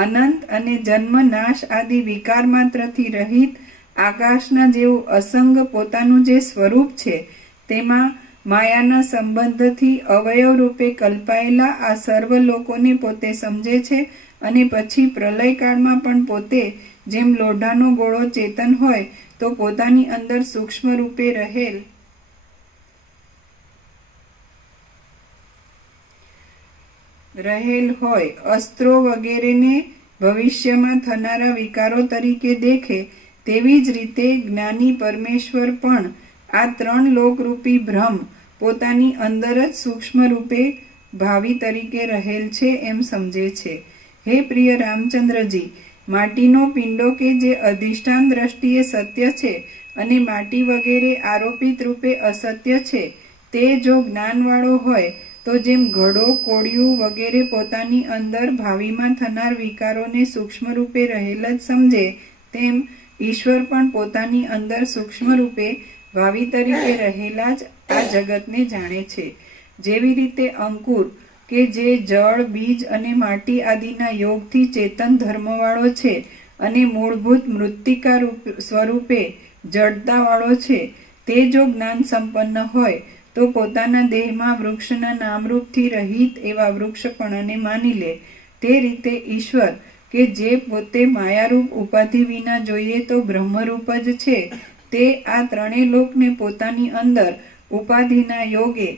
અનંત અને જન્મ નાશ આદિ વિકાર માત્રથી રહિત આકાશના જેવું અસંગ પોતાનું જે સ્વરૂપ છે તેમાં માયાના સંબંધથી અવયવ રૂપે કલ્પાયેલા આ સર્વ લોકોને પોતે સમજે છે અને પછી પ્રલયકાળમાં પણ પોતે જેમ લોઢાનો ગોળો ચેતન હોય તો પોતાની અંદર સૂક્ષ્મ રૂપે રહેલ હોય અસ્ત્રો વગેરેને ભવિષ્યમાં થનારા વિકારો તરીકે દેખે, તેવી જ રીતે જ્ઞાની પરમેશ્વર પણ આ ત્રણ લોકરૂપી ભ્રમ પોતાની અંદર જ સૂક્ષ્મ રૂપે ભાવિ તરીકે રહેલ છે એમ સમજે છે. હે પ્રિય રામચંદ્રજી, માટીનો પિંડો કે જે અધિષ્ઠાન દ્રષ્ટિએ સત્ય છે અને માટી વગેરે આરોપિત રૂપે અસત્ય છે, તે જો જ્ઞાનવાળો હોય તો જેમ ઘડો કોળિયું વગેરે પોતાની અંદર ભાવિમાં થનાર વિકારોને સૂક્ષ્મ રૂપે રહેલ જ સમજે, તેમ ઈશ્વર પણ પોતાની અંદર સૂક્ષ્મ રૂપે ભાવિ તરીકે રહેલા જ આ જગતને જાણે છે. જેવી રીતે અંકુર કે જે જળ બીજ અને માટી આદિના યોગથી ચેતન ધર્મવાળો છે અને મૂળભૂત મૃત્તિકા સ્વરૂપે જડતાવાળો છે, તે જો જ્ઞાન સંપન્ન હોય તો પોતાના દેહમાં વૃક્ષના નામરૂપથી રહિત એવા વૃક્ષપણાને માની લે. તે રીતે ઈશ્વર કે જે પોતે માયારૂપ ઉપાધિ વિના જોઈએ તો બ્રહ્મરૂપ જ છે, તે આ ત્રણેય લોકને પોતાની અંદર ઉપાધિના યોગે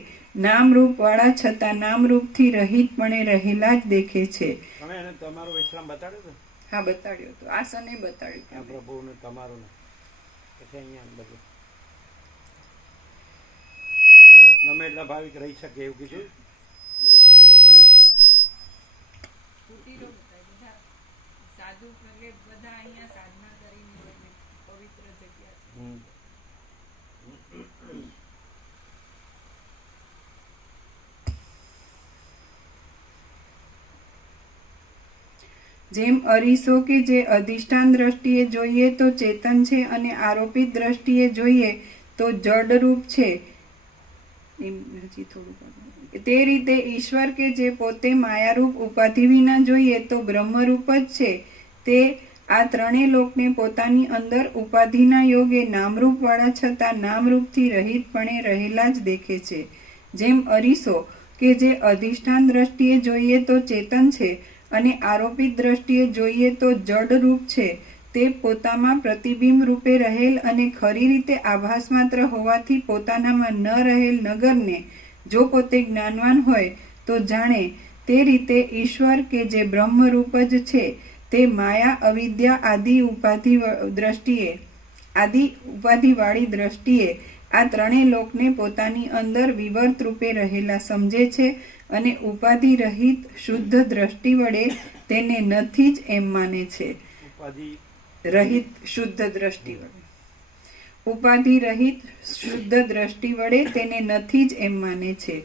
નામરૂપ વાળા છતાં નામરૂપથી રહિતપણે રહેલા જ દેખે છે. તમે એને તમારો વિશ્રામ બતાડ્યો હતો? હા, બતાડ્યો તો આસને બતાડ્યું. આ પ્રભુને તમારું ને પછી અહીંયા બધું ગમે એટલા ભાવિક રહી શકે એવું કીધું. બધી કુટીરો ઘણી સાધુ બધા અહીંયા સાધના કરીને પવિત્ર જગ્યા છે. જેમ અરીસો કે જે અધિષ્ઠાન દ્રષ્ટિએ જોઈએ તો ચેતન છે અને આરોપિત દ્રષ્ટિએ જોઈએ તો જડરૂપ છે, તે રીતે ઈશ્વર કે જે પોતે માયારૂપ ઉપાધિ વિના જોઈએ તો બ્રહ્મરૂપ જ છે, તે આ ત્રણેય લોકને પોતાની અંદર ઉપાધિના યોગે નામરૂપ વાળા છતાં નામરૂપથી રહિતપણે રહેલા જ દેખે છે. જેમ અરીસો કે જે અધિષ્ઠાન દ્રષ્ટિએ જોઈએ તો ચેતન છે અને આરોપિત દ્રષ્ટિએ જોઈએ તો જડરૂપ છે, તે પોતામાં પ્રતિબિંબ રૂપે રહેલ અને ખરી રીતે આભાસ માત્ર હોવાથી પોતાનામાં ન રહેલ નગરને જો પોતે જ્ઞાનવાન હોય તો જાણે. તે રીતે ઈશ્વર કે જે બ્રહ્મરૂપ જ છે, તે માયા અવિદ્યા આદિ ઉપાધિવાળી દ્રષ્ટિએ આ ત્રણેય લોકને પોતાની અંદર વિવર્ત રૂપે રહેલા સમજે છે અને ઉપાધિ રહિત શુદ્ધ દ્રષ્ટિ વડે તેને નથી જ એમ માને છે. ઉપાધિ રહિત શુદ્ધ દ્રષ્ટિ વડે તેને નથી જ એમ માને છે.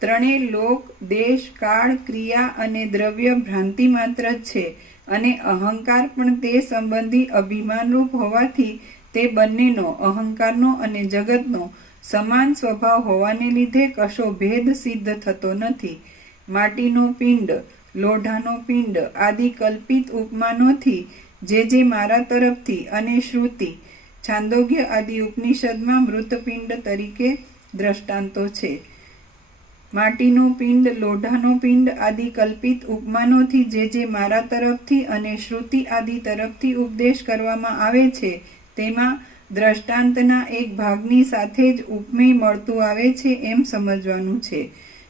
ત્રણેય લોક, દેશ, કાળ, ક્રિયા અને દ્રવ્ય ભ્રાંતિ માત્ર જ છે અને અહંકાર પણ તે સંબંધી અભિમાનરૂપ હોવાથી તે બંનેનો, અહંકારનો અને જગતનો સમાન સ્વભાવ હોવાને લીધે કશો ભેદ સિદ્ધ થતો નથી. માટીનો પિંડ, લોઢાનો પિંડ આદિ કલ્પિત ઉપમાનોથી જે મારા તરફથી અને શ્રુતિ, છાંદોગ્ય આદિ ઉપનિષદમાં મૃતપિંડ તરીકે દ્રષ્ટાંતો છે. માટીનો પિંડ, લોઢાનો પિંડ આદિ કલ્પિત ઉપમાનોથી જે મારા તરફથી અને શ્રુતિ આદિ તરફથી ઉપદેશ કરવામાં આવે છે, તેમાં દ્રષ્ટાંતના એક ભાગની સાથે જ ઉપમેય મળતું આવે છે એમ સમજવાનું છે.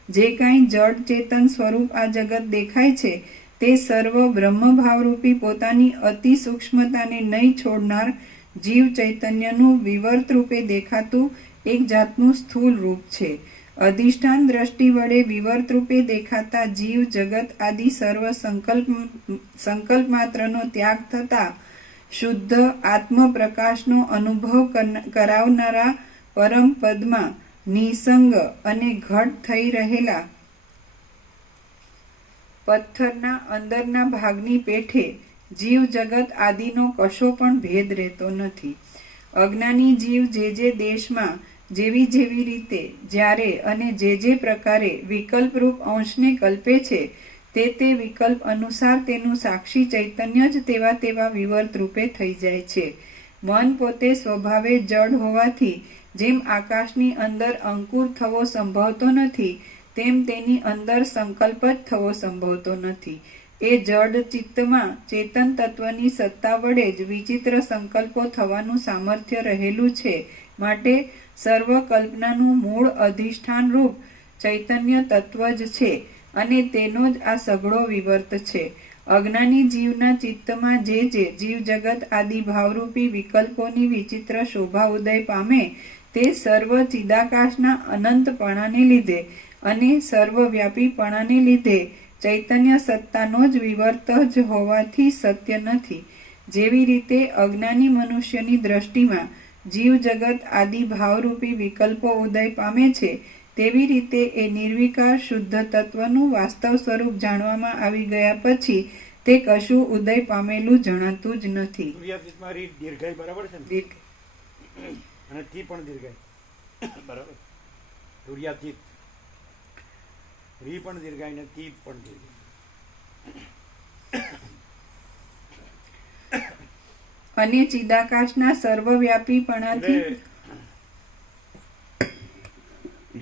જે કાંઈ જડ ચેતન સ્વરૂપ આ જગત દેખાય છે તે સર્વ બ્રહ્મભાવરૂપી પોતાની અતિ સૂક્ષ્મતાને નહીં છોડનાર જીવ ચૈતન્યનું વિવર્ત રૂપે દેખાતું એક જાતનું સ્થૂળ રૂપ છે. અધિષ્ઠાન દ્રષ્ટિ વડે વિવર્ત રૂપે દેખાતા જીવ જગત આદિ સર્વ સંકલ્પ માત્રનો ત્યાગ થતા શુદ્ધ આત્મ પ્રકાશનો અનુભવ કરાવનારા પરમ પદમાં નિસંગ અને ઘટ થઈ રહેલા પથ્થરના અંદરના ભાગની પેઠે જીવ જગત આદિનો કશો પણ ભેદ રહેતો નથી. અજ્ઞાની જીવ જે દેશમાં જેવી રીતે જ્યારે અને જે પ્રકારે વિકલ્પરૂપ અંશને કલ્પે છે તે વિકલ્પ અનુસાર તેનું સાક્ષી ચૈતન્ય જ તેવા વિવર્ત રૂપે થઈ જાય છે. મન પોતે સ્વભાવે જડ હોવાથી જેમ આકાશની અંદર અંકુર થવો સંભવતો નથી, તેમ તેની અંદર સંકલ્પ જ થવો સંભવતો નથી. એ જડ ચિત્તમાં ચેતન તત્વની સત્તા વડે જ વિચિત્ર સંકલ્પો થવાનું સામર્થ્ય રહેલું છે. માટે સર્વ કલ્પનાનું મૂળ અધિષ્ઠાન રૂપ ચૈતન્ય તત્વ જ છે અને તેનો જ આ સઘળો વિવર્ત છે. અજ્ઞાની જીવના ચિત્તમાં જે જીવ જગત આદિ ભાવરૂપી વિકલ્પોની વિચિત્ર શોભા ઉદય પામે તે સર્વ ચિદાકાશના અનંતપણાને લીધે અને સર્વવ્યાપીપણાને લીધે ચૈતન્ય સત્તાનો જ વિવર્ત જ હોવાથી સત્ય નથી. જેવી રીતે અજ્ઞાની મનુષ્યની દ્રષ્ટિમાં જીવ જગત આદિ ભાવરૂપી વિકલ્પો ઉદય પામે છે, તેવી રીતે એ નિર્વિકાર શુદ્ધ તત્વનું વાસ્તવ સ્વરૂપ જાણવામાં આવી ગયા પછી તે કશું ઉદય પામેલું જણાતું જ નથી. દીર્ઘાય બરાબર છે ને? અને તી પણ દીર્ઘાય બરાબર. તુર્યાતીત રી પણ દીર્ઘાય ને તી પણ દીર્ઘાય. અને ચિદાકાશના સર્વવ્યાપીપણાથી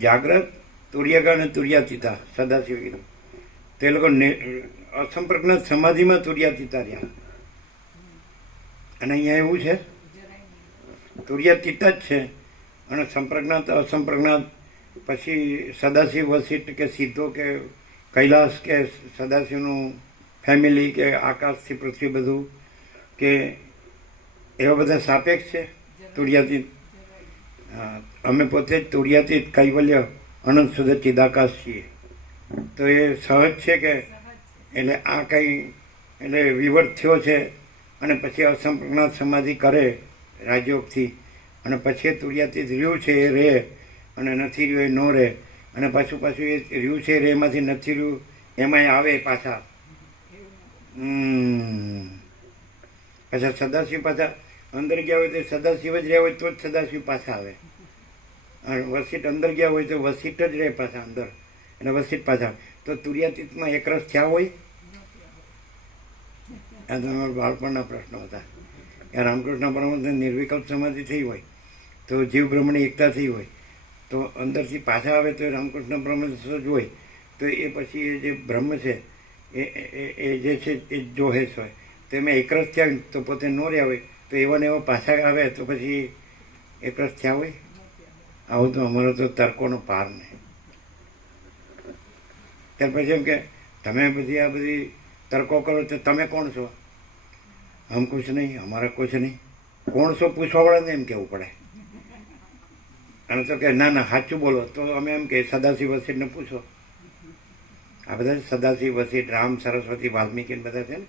જાગ્રત તુર્યગા અને તુર્યાતીતા સદાશિવ કીધું તે લોકો અસંપ્રજ્ઞાત સમાધિમાં તુર્યાતીતા રહ્યા. અને અહીંયા એવું છે તુર્યાતીતા જ છે અને સંપ્રજ્ઞાત અસંપ્રજ્ઞાત પછી સદાશિવ વસિષ્ઠ કે સીધો કે કૈલાસ કે સદાશિવનું ફેમિલી કે આકાશથી પૃથ્વી બધું કે એવા બધા સાપેક્ષ છે તુર્યાતીત. અમે પોતે જ તુર્યાતીત કૈવલ્ય અનંત સુધી ચિદાકાશ છીએ. તો એ સહજ છે કે એટલે આ કંઈ એટલે વિવર્ત થયો છે અને પછી અસંપ્રજ્ઞાત સમાધિ કરે રાજયોગથી અને પછી તુર્યાતીત રહ્યું છે એ રહે અને નથી રહ્યું એ ન રહે અને પાછું એ રહ્યું છે એમાંથી નથી રહ્યું એમાંય આવે પાછા. પાછા સદાશિવ પાછા અંદર ગયા હોય તો સદાશિવ જ રહ્યા હોય તો જ સદાશિવ પાછા આવે. અને વસિષ્ઠ અંદર ગયા હોય તો વસિષ્ઠ જ રહે પાછા અંદર અને વસિષ્ઠ પાછા. તો તુર્યાતીતમાં એકરસ થયા હોય? આ તો અમારા બાળપણના પ્રશ્નો હતા. રામકૃષ્ણ પરમહંસને નિર્વિકલ્પ સમાધિ થઈ હોય તો જીવ બ્રહ્મની એકતા થઈ હોય તો અંદરથી પાછા આવે તો રામકૃષ્ણ પરમહંસ જ હોય તો એ પછી એ જે બ્રહ્મ છે એ જે છે એ જોહેશ હોય તો એમાં એકરસ થયા તો પોતે ન રહ્યા હોય તો એવા ને એવા પાછા આવે તો પછી એકરસ થયા હોય? આવું તો અમારો તો તર્કોનો પાર નહીં. ત્યાર પછી એમ કે તમે બધી આ બધી તર્કો કરો તો તમે કોણ છો? હમ કુછ નહીં, અમારા કુછ નહીં. કોણ છો પૂછવાવાળાને એમ કહેવું પડે. અને તો કે ના ના સાચું બોલો તો અમે એમ કે સદાશિવ વસિષ્ઠને પૂછો. આ બધા સદાશિવ વસિષ્ઠ રામ સરસ્વતી વાલ્મીકી બધા છે ને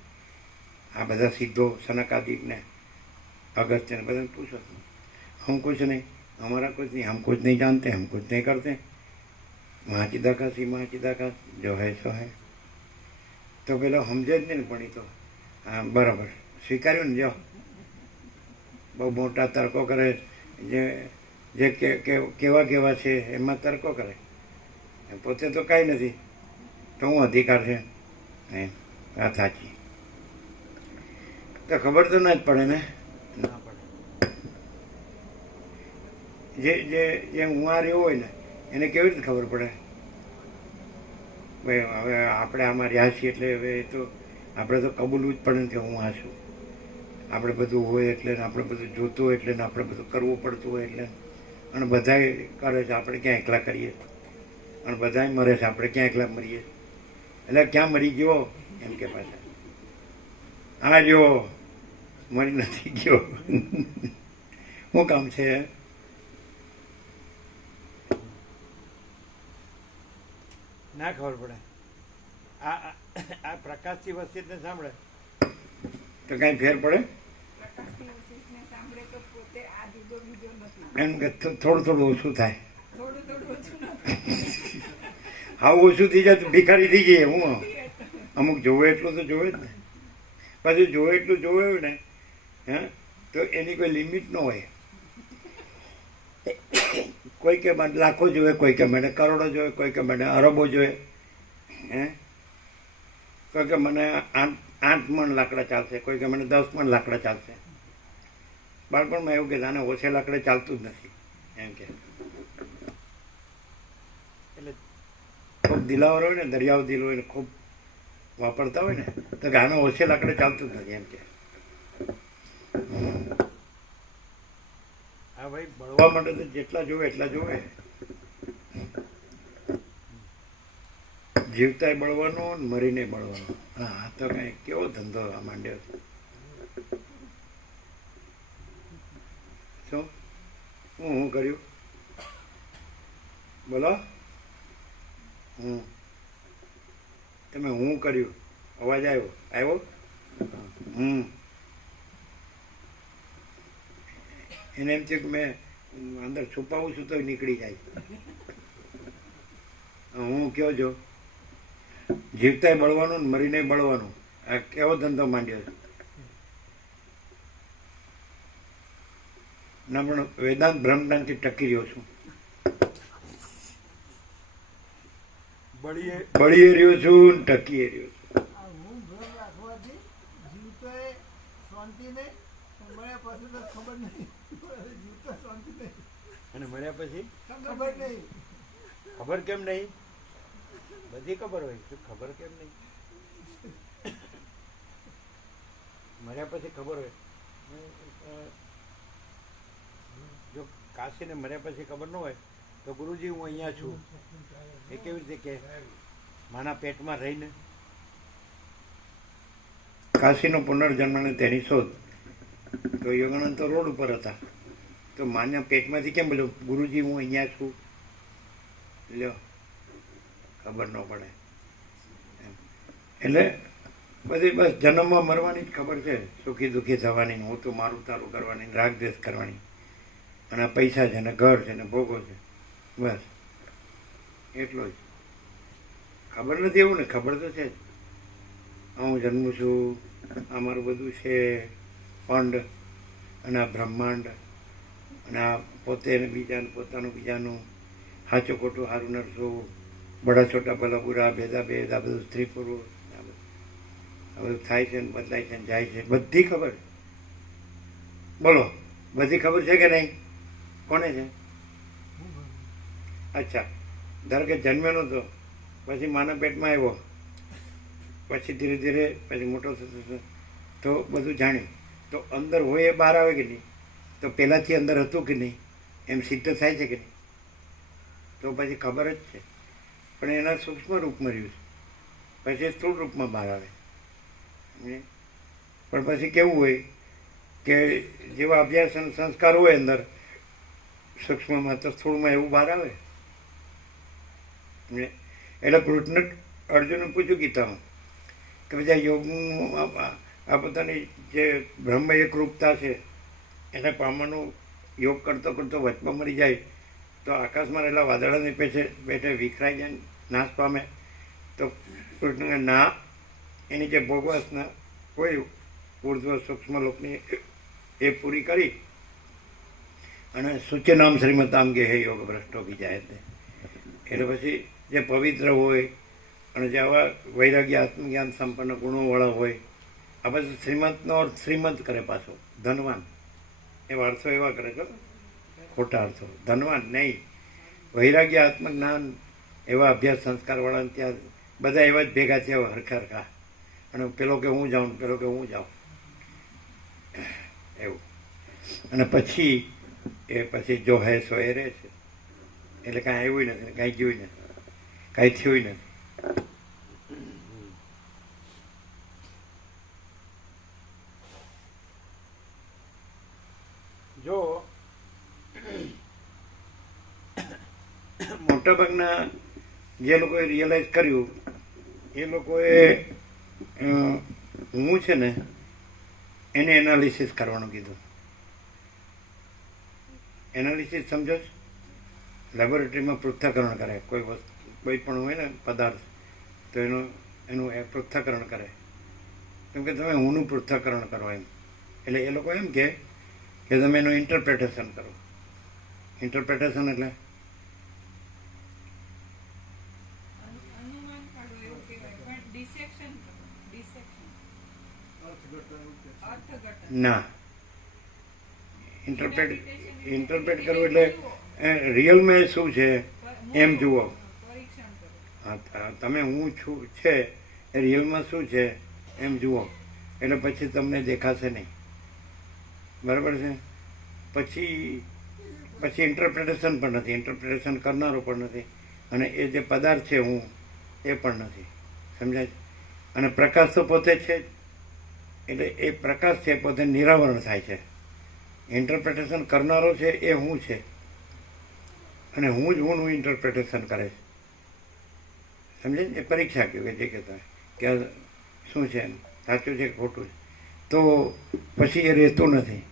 આ બધા સિદ્ધો સનકાદિક ને અગસ્ત્ય બધાને પૂછો. હમ કુછ નહીં, हमारा कुछ नहीं, हम कुछ नहीं जानते, हम कुछ नहीं करते. महाचिदाकाश ही महाचिदाकाश जो है सो है. તો પેલો સમજે જ નહીં પણ એ તો હા બરાબર સ્વીકાર્યું ને. જો બહુ મોટા તર્કો કરે જે કેવા છે એમાં તર્કો કરે પોતે તો કાંઈ નથી તો હું અધિકાર છે એમ વાત સાચી તો ખબર તો ના જ પડે ને. ના પડે. જે હું આ રહ્યો હોય ને એને કેવી રીતે ખબર પડે? ભાઈ હવે આપણે આમાં રહ્યા છીએ એટલે હવે એ તો આપણે તો કબૂલવું જ પડે ને કે હું આ છું. આપણે બધું હોય એટલે ને આપણે બધું જોતું હોય એટલે ને આપણે બધું કરવું પડતું હોય એટલે અને બધાય કરે છે આપણે ક્યાં એકલા કરીએ અને બધાય મરે છે આપણે ક્યાં એકલા મરીએ એટલે ક્યાં મરી ગયો એમ કે પાછા આ જો મરી નથી ગયો શું કામ છે? ના ખબર પડે. આ પ્રકાશથી વસિષ્ઠને સાંભળે તો કઈ ફેર પડે? એમ કે થોડું ઓછું થાય. આવું ઓછું થઈ જાય તો ભિખારી થઈ જાય. હું અમુક જોવે એટલું તો જોવે જ ને. પાછું જોવે એટલું જોવે હોય ને હે તો એની કોઈ લિમિટ ન હોય. કોઈ કે મને લાખો જોવે, કોઈ કે મને કરોડો જોવે, કોઈ કે મને અરબો જોવે હે કોઈ કે મને 8 મણ લાકડા ચાલશે, કોઈ કે મને 10 મણ લાકડા ચાલશે. બાળપણમાં એવું કે આને ઓછે લાકડે ચાલતું જ નથી એમ કે. એટલે ખૂબ દિલાવર હોય ને દરિયાવ દિલ હોય ને ખૂબ વાપરતા હોય ને તો કે આને ઓછે લાકડે ચાલતું જ નથી એમ કે. હા ભાઈ બળવા માટે તો જેટલા જોવે એટલા જોવે. જીવતાય બળવાનો ને મરીને બળવાનો. હા આ તો કઈ કેવો ધંધો આ માંડ્યો. શું હું કર્યું બોલો? તમે હું કર્યું? અવાજ આવ્યો? એને એમ થયું કે મેં અંદર છુપાવું છું તો નીકળી જાય. હું કયો છો જીવતાય બળવાનું ને મરીને બળવાનું. આ કેવો ધંધો માંડ્યો છે? ના પણ વેદાંત બ્રહ્મજ્ઞાનથી ટકી રહ્યો છું. બળીએ રહ્યો છું ને ટકીએ રહ્યો છું. હું ભ્રમ રાખવાથી જીવતોએ શાંતિ નહીં, મળ્યા પછી તો ખબર નહીં. જીવતો શાંતિ નહીં અને મળ્યા પછી ખબર નહીં. ખબર કેમ નહીં? બધી ખબર હોય, શું ખબર કેમ નહીં? મર્યા પછી ખબર હોય. જો કાશીને મર્યા પછી ખબર ન હોય તો ગુરુજી હું અહીંયા છું એ કેવી રીતે કે માના પેટમાં રહીને? કાશીનો પુનર્જન્મ અને તેની શોધ. તો યોગાનંદ તો રોડ ઉપર હતા, તો માના પેટમાંથી કેમ બોલ્યો ગુરુજી હું અહીંયા છું? લ્યો, ખબર ન પડે એમ. એટલે બધી બસ જન્મમાં મરવાની જ ખબર છે, સુખી દુઃખી થવાની, હું તો મારું તારું કરવાની, રાગ દ્વેષ કરવાની, અને આ પૈસા છે ને ઘર છે ને ભોગો છે, બસ એટલો જ. ખબર નથી એવું ને? ખબર તો છે જ. હું જન્મું છું, આ મારું બધું છે પંડ, અને આ બ્રહ્માંડ, અને આ પોતે ને બીજાનું, પોતાનું બીજાનું, સાચું ખોટું, સારું નરસું, બડા છોટા ભલા બુરા, ભેદા ભેદ, આ બધું સ્ત્રી પુરુષ, આ બધું થાય છે ને બદલાય છે ને જાય છે, બધી ખબર. બોલો, બધી ખબર છે કે નહીં? કોને છે? અચ્છા, ધારો કે જન્મેલો તો પછી માના પેટમાં આવ્યો, પછી ધીરે ધીરે પછી મોટો થતો તો બધું જાણ્યું, તો અંદર હોય એ બહાર આવે કે નહીં? તો પહેલાંથી અંદર હતું કે નહીં? એમ સિદ્ધ થાય છે કે નહીં? તો પછી ખબર જ છે, પણ એના સૂક્ષ્મ રૂપમાં રહ્યું છે, પછી સ્થૂળ રૂપમાં બહાર આવે. પણ પછી કેવું હોય કે જેવા અભ્યાસ અને સંસ્કાર હોય અંદર સૂક્ષ્મમાં, તો સ્થૂળમાં એવું બહાર આવે. એટલે કૃષ્ણ અર્જુને પૂછ્યું ગીતામાં કે બધા યોગનું આ પોતાની જે બ્રહ્મ એક રૂપતા છે એને પામવાનું યોગ કરતો કરતો વચમાં મરી જાય તો આકાશમાં રહેલા વાદળાની પેટે વિખરાઈ જાય, નાશ પામે. તો કૃષ્ણને ના, એની જે ભોગવાસના કોઈ ઉર્ધ્વ સૂક્ષ્મ લોકની એ પૂરી કરી અને સૂચ્યનામ શ્રીમતામ કે હે યોગ ભ્રષ્ટો બી જાય. એટલે પછી જે પવિત્ર હોય અને જે આવા વૈરાગ્ય આત્મજ્ઞાન સંપન્ન ગુણોવાળા હોય, આ બધું શ્રીમંતનો અર્થ શ્રીમંત કરે, પાછો ધનવાન. એવા અર્થો એવા કરે છો, ખોટા અર્થો. ધનવાન નહીં, વૈરાગ્ય આત્મજ્ઞાન એવા અભ્યાસ સંસ્કારવાળાને ત્યાં બધા એવા જ ભેગા થયા હરખા હરખા, અને પેલો કે હું જાઉં, પેલો કે હું જાઉં, એવું. અને પછી એ પછી જો હે સો એ રહે છે. એટલે કાંઈ આવ્યું નથી, કાંઈ ગયું નથી, કાંઈ થયું નથી. જો મોટાભાગના જે લોકોએ રિયલાઇઝ કર્યું એ લોકોએ હું છે ને એને એનાલિસિસ કરવાનું કીધું. એનાલિસિસ સમજો છો? લેબોરેટરીમાં પૃથ્થકરણ કરે કોઈ વસ્તુ, કોઈ પણ હોય ને પદાર્થ, તો એનું પૃથ્થકરણ કરે. કેમ કે તમે હુંનું પૃથ્થકરણ કરો એમ. એટલે એ લોકો એમ કે તમે એનું ઇન્ટરપ્રિટેશન કરો. ઇન્ટરપ્રિટેશન એટલે ના, ઇન્ટરપ્રેટ કરવું એટલે રિયલમાં શું છે એમ જુઓ. તમે હું છું છે એ રિયલમાં શું છે એમ જુઓ, એટલે પછી તમને દેખાશે નહીં. બરાબર છે? પછી ઇન્ટરપ્રિટેશન પણ નથી, ઇન્ટરપ્રિટેશન કરનારો પણ નથી, અને એ જે પદાર્થ છે હું એ પણ નથી. સમજાય? અને પ્રકાશ તો પોતે છે જ, એટલે એ પ્રકાશ છે પોતે નિરાવરણ થાય છે. ઇન્ટરપ્રિટેશન કરનારો છે એ હું છે, અને હું જ હું ઇન્ટરપ્રિટેશન કરે છે. સમજે? એ પરીક્ષા કહ્યું કે જે કહેતા કે શું છે, સાચું છે કે ખોટું છે. તો પછી એ રહેતું નથી.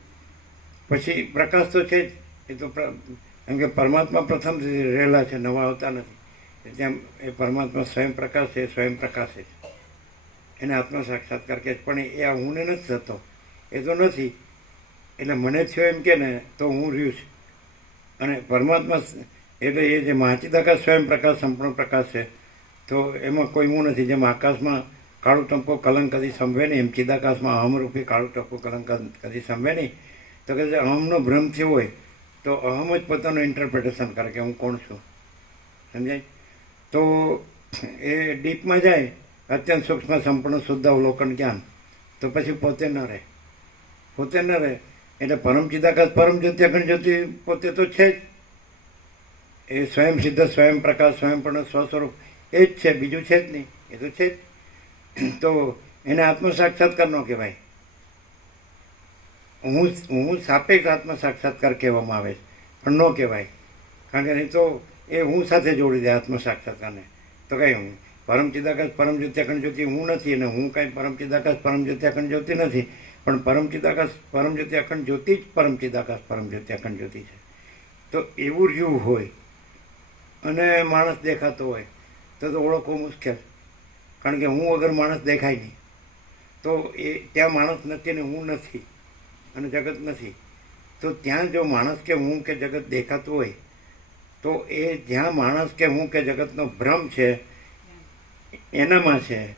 પછી પ્રકાશ તો છે જ, એ તો કેમ કે પરમાત્મા પ્રથમથી રહેલા છે, નવા આવતા નથી. જેમ એ પરમાત્મા સ્વયં પ્રકાશ છે, સ્વયં પ્રકાશ છે, એને આત્મ સાક્ષાત્કાર કહે. પણ એ આ હું ને નથી થતો, એ તો નથી. એટલે મને થયો એમ કે ને તો હું રહ્યું છું. અને પરમાત્મા એટલે એ જે મહાચિદાકાશ સ્વયં પ્રકાશ સંપૂર્ણ પ્રકાશ છે, તો એમાં કોઈ હું નથી. જેમ આકાશમાં કાળું ટંકો કલંક કદી સંભવે નહીં, એમ ચિદાકાશમાં અહમરૂપી કાળું ટંકો કલંક કદી સંભવે નહીં. તો કે અહમનો ભ્રમ થયો હોય તો અહમ જ પોતાનું ઇન્ટરપ્રિટેશન કરે કે હું કોણ છું. સમજાય? તો એ ડીપમાં જાય, અત્યંત સૂક્ષ્મ સંપૂર્ણ શુદ્ધ અવલોકન જ્ઞાન, તો પછી પોતે ન રહે. પોતે ન રહે એટલે પરમ ચિદાકાશ પરમ જ્યોતિ અખંડ જ્યોતિ પોતે તો છે જ. એ સ્વયં સિદ્ધ, સ્વયં પ્રકાશ, સ્વયંપૂર્ણ સ્વસ્વરૂપ એ જ છે, બીજું છે જ નહીં. એ તો છે જ. તો એને આત્મ સાક્ષાત્કાર ન કહેવાય. હું સાપેક્ષ આત્મ સાક્ષાત્કાર કહેવામાં આવે છે, પણ ન કહેવાય. કારણ કે નહીં તો એ હું સાથે જોડી દે આત્મ સાક્ષાત્કારને. તો કઈ હું પરમ ચિદાકાશ પરમ જ્યોતિ અખંડ જ્યોતિ હું નથી, અને હું કઈ પરમ ચિદાકાશ પરમ જ્યોતિ અખંડ જ્યોતિ નથી. પણ પરમ ચિદાકાશ પરમ જ્યોતિ અખંડ જ્યોતિ જ પરમ ચિદાકાશ પરમ જ્યોતિ અખંડ જ્યોતિ છે. તો એવું રહ્યું હોય અને માણસ દેખાતો હોય તો ઓળખવું મુશ્કેલ. કારણ કે હું વગર માણસ દેખાય નહીં. તો એ ત્યાં માણસ નથી ને હું નથી અને જગત નથી. તો ત્યાં જો માણસ કે હું કે જગત દેખાતું હોય તો એ જ્યાં માણસ કે હું કે જગતનો ભ્રમ છે એનામાં છે,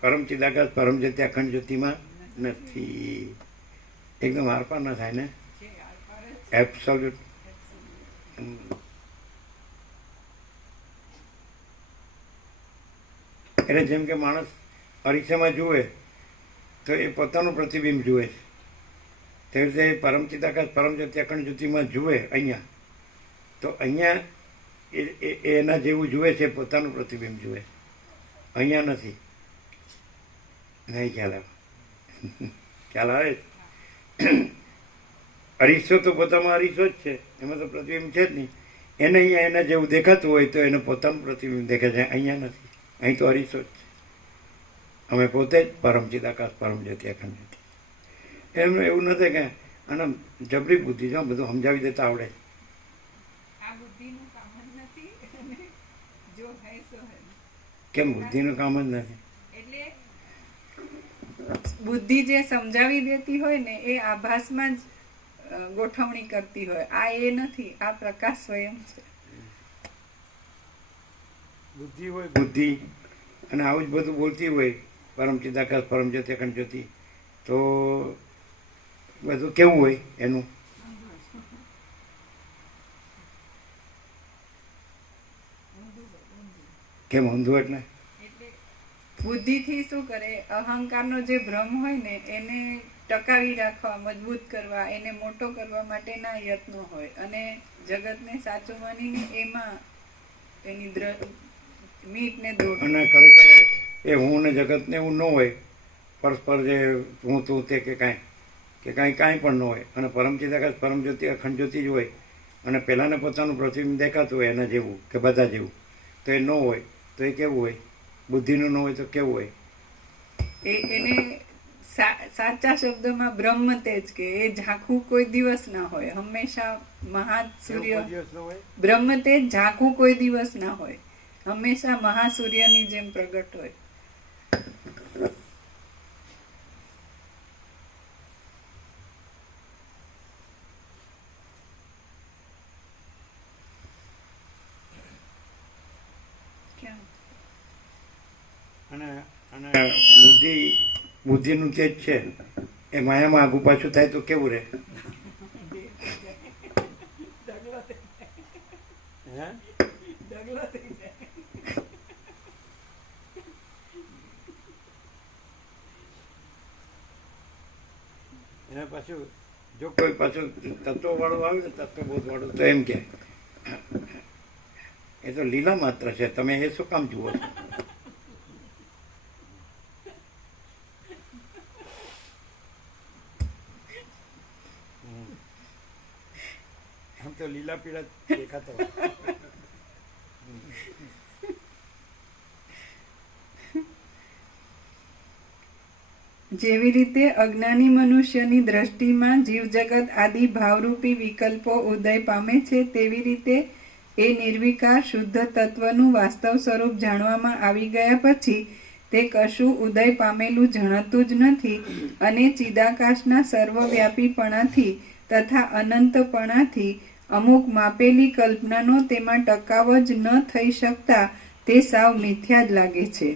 પરમ ચિદાકાશ પરમ જ્યોતિ અખંડ જ્યોતિમાં નથી. એકદમ આરપાર ના થાય ને, એબ્સોલ્યુટ. એટલે જેમ કે માણસ અરીસામાં જુએ તો એ પોતાનું પ્રતિબિંબ જુએ છે, તેવી રીતે પરમ ચિદાકાશ પરમ જ્યોતિ અખંડ જ્યોતિમાં જુએ અહીંયા, તો અહીંયા એના જેવું જુએ છે, પોતાનું પ્રતિબિંબ જુએ. અહીંયા નથી. નહીં ખ્યાલ આવે? ખ્યાલ આવે? અરીસો તો પોતામાં અરીસો જ છે, એમાં તો પ્રતિબિંબ છે જ નહીં. એને અહીંયા એના જેવું દેખાતું હોય તો એને પોતાનું પ્રતિબિંબ દેખે છે, અહીંયા નથી. અહીં તો અરીસો જ છે. અમે પોતે જ પરમ ચિદાકાશ પરમ જ્યોતિ અખંડ જ્યોતિ. એમ એવું નથી કે આને જબરી બુદ્ધિ જો બધું સમજાવી દેતા આવડે. આ બુદ્ધિનું કામ જ નથી, અને જો હૈ સો હૈ. કેમ બુદ્ધિનું કામ જ નથી? એટલે બુદ્ધિ જે સમજાવી દેતી હોય ને એ આભાસમાં જ ગોઠવણી કરતી હોય. આ એ નથી, આ પ્રકાશ સ્વયં છે. બુદ્ધિ હોય બુદ્ધિ અને આવું જ બધું બોલતી હોય પરમ ચિદાકાશ પરમ જ્યોતિ અખંડ જ્યોતિ, તો બધું કેવું હોય એનું? કેમ ઊંધું? એટલે બુદ્ધિથી શું કરે, અહંકારનો જે ભ્રમ હોય ને એને ટકાવી રાખવા, મજબૂત કરવા, એને મોટો કરવા માટેના યત્નો હોય, અને જગતને સાચું માનીને એમાં એની મીટ ને દોડ. અને ખરેખર એ હું ને જગત ને એવું ન હોય, પરસ્પર જે હું તું તે કે કાંઈ પણ ન હોય, અને પરમ ચિદાકાશ પરમ જ્યોતિ અખંડ જ્યોતિ જ હોય, અને પહેલાને પોતાનું પ્રતિબિંબ દેખાતું હોય એના જેવું કે બધા જેવું, તો એ ન હોય તો એ કેવું હોય? બુદ્ધિનું ન હોય તો કેવું હોય? એને સાચા શબ્દમાં બ્રહ્મ તેજ કે એ ઝાંખું કોઈ દિવસ ના હોય, હંમેશા મહાસૂર્ય. બ્રહ્મ તેજ ઝાંખું કોઈ દિવસ ના હોય, હંમેશા મહાસૂર્યની જેમ પ્રગટ હોય. અને બુદ્ધિનું તેજ છે એ માયામાં આગુ પાછું થાય તો કેવું રહે? એના પાછું જો કોઈ પાછું તત્વ વાળું આવે ને, તત્વબોધ વાળું, તો એમ કે એ તો લીલા માત્ર છે, તમે એ શું કામ જુઓ છો? આમ તો લીલા પીળા દેખાતો. જેવી રીતે અજ્ઞાની મનુષ્યની દ્રષ્ટિમાં જીવજગત આદિ ભાવરૂપી વિકલ્પો ઉદય પામે છે, તેવી રીતે એ નિર્વિકાર શુદ્ધ તત્વનું વાસ્તવ સ્વરૂપ જાણવામાં આવી ગયા પછી તે કશું ઉદય પામેલું જણાતું જ નથી, અને ચિદાકાશના સર્વવ્યાપીપણાથી તથા અનંતપણાથી અમુક માપેલી કલ્પનાનો તેમાં ટકાવ જ ન થઈ શકતા તે સાવ મિથ્યા જ લાગે છે.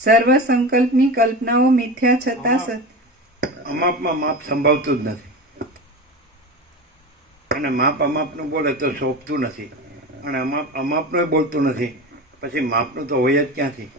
સર્વ સંકલ્પની કલ્પનાઓ મિથ્યા છતાં અમાપમાં માપ સંભવતું જ નથી, અને માપ અમાપનું બોલે તો શોભતું નથી. અને અમાપનું બોલતું નથી, પછી માપનું તો હોય જ ક્યાંથી?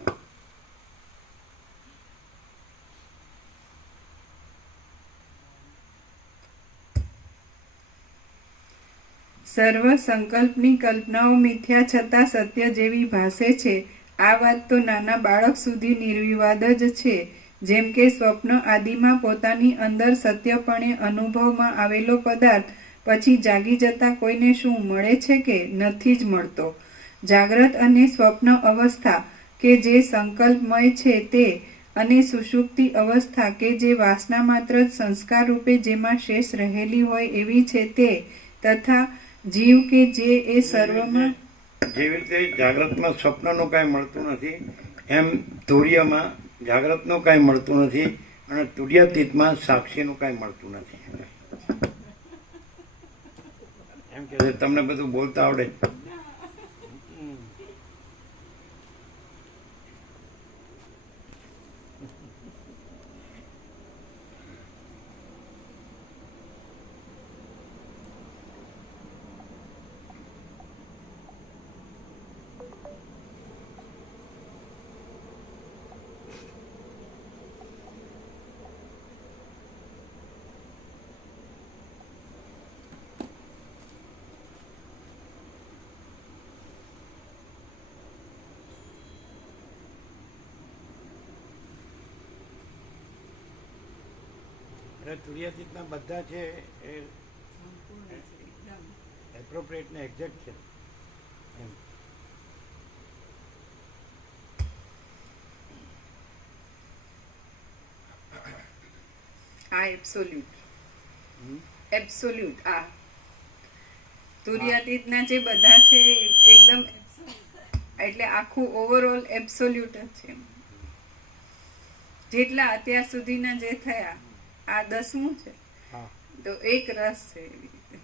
સર્વ સંકલ્પની કલ્પનાઓ મિથ્યા છતાં સત્ય જેવી ભાસે છે. આ વાત તો નાના બાળક સુધી નિર્વિવાદ જ છે. જેમ કે સ્વપ્ન આદિમાં પોતાની અંદર સત્યપણે અનુભવમાં આવેલો પદાર્થ પછી જાગી જતા કોઈને શું મળે છે કે નથી જ મળતો. જાગ્રત અને સ્વપ્ન અવસ્થા કે જે સંકલ્પમય છે તે, અને સુષુપ્તિ અવસ્થા કે જે વાસના માત્ર જ સંસ્કાર રૂપે જેમાં શેષ રહેલી હોય એવી છે તે, તથા જીવ કે જે એ સર્વમાં જેવી રીતે જાગ્રતમાં સ્વપ્નનું કાંઈ મળતું નથી, એમ તુર્યમાં જાગ્રતનું કાંઈ મળતું નથી, અને તુર્યાતીતમાં સાક્ષીનું કાંઈ મળતું નથી. એમ કે તમને બધું બોલતા આવડે? તુર્યાતીતના બધા છે એ એપ્રોપ્રિએટ ને એક્ઝેક્ટ છે. આ એબ્સોલ્યુટ આ તુર્યાતીતના જે બધા છે એકદમ એટલે આખું ઓવરઓલ એબ્સોલ્યુટ જ છે. જેટલા અત્યાર સુધીના જે થયા આ 10મું છે, તો એક રસ છે એવી રીતે.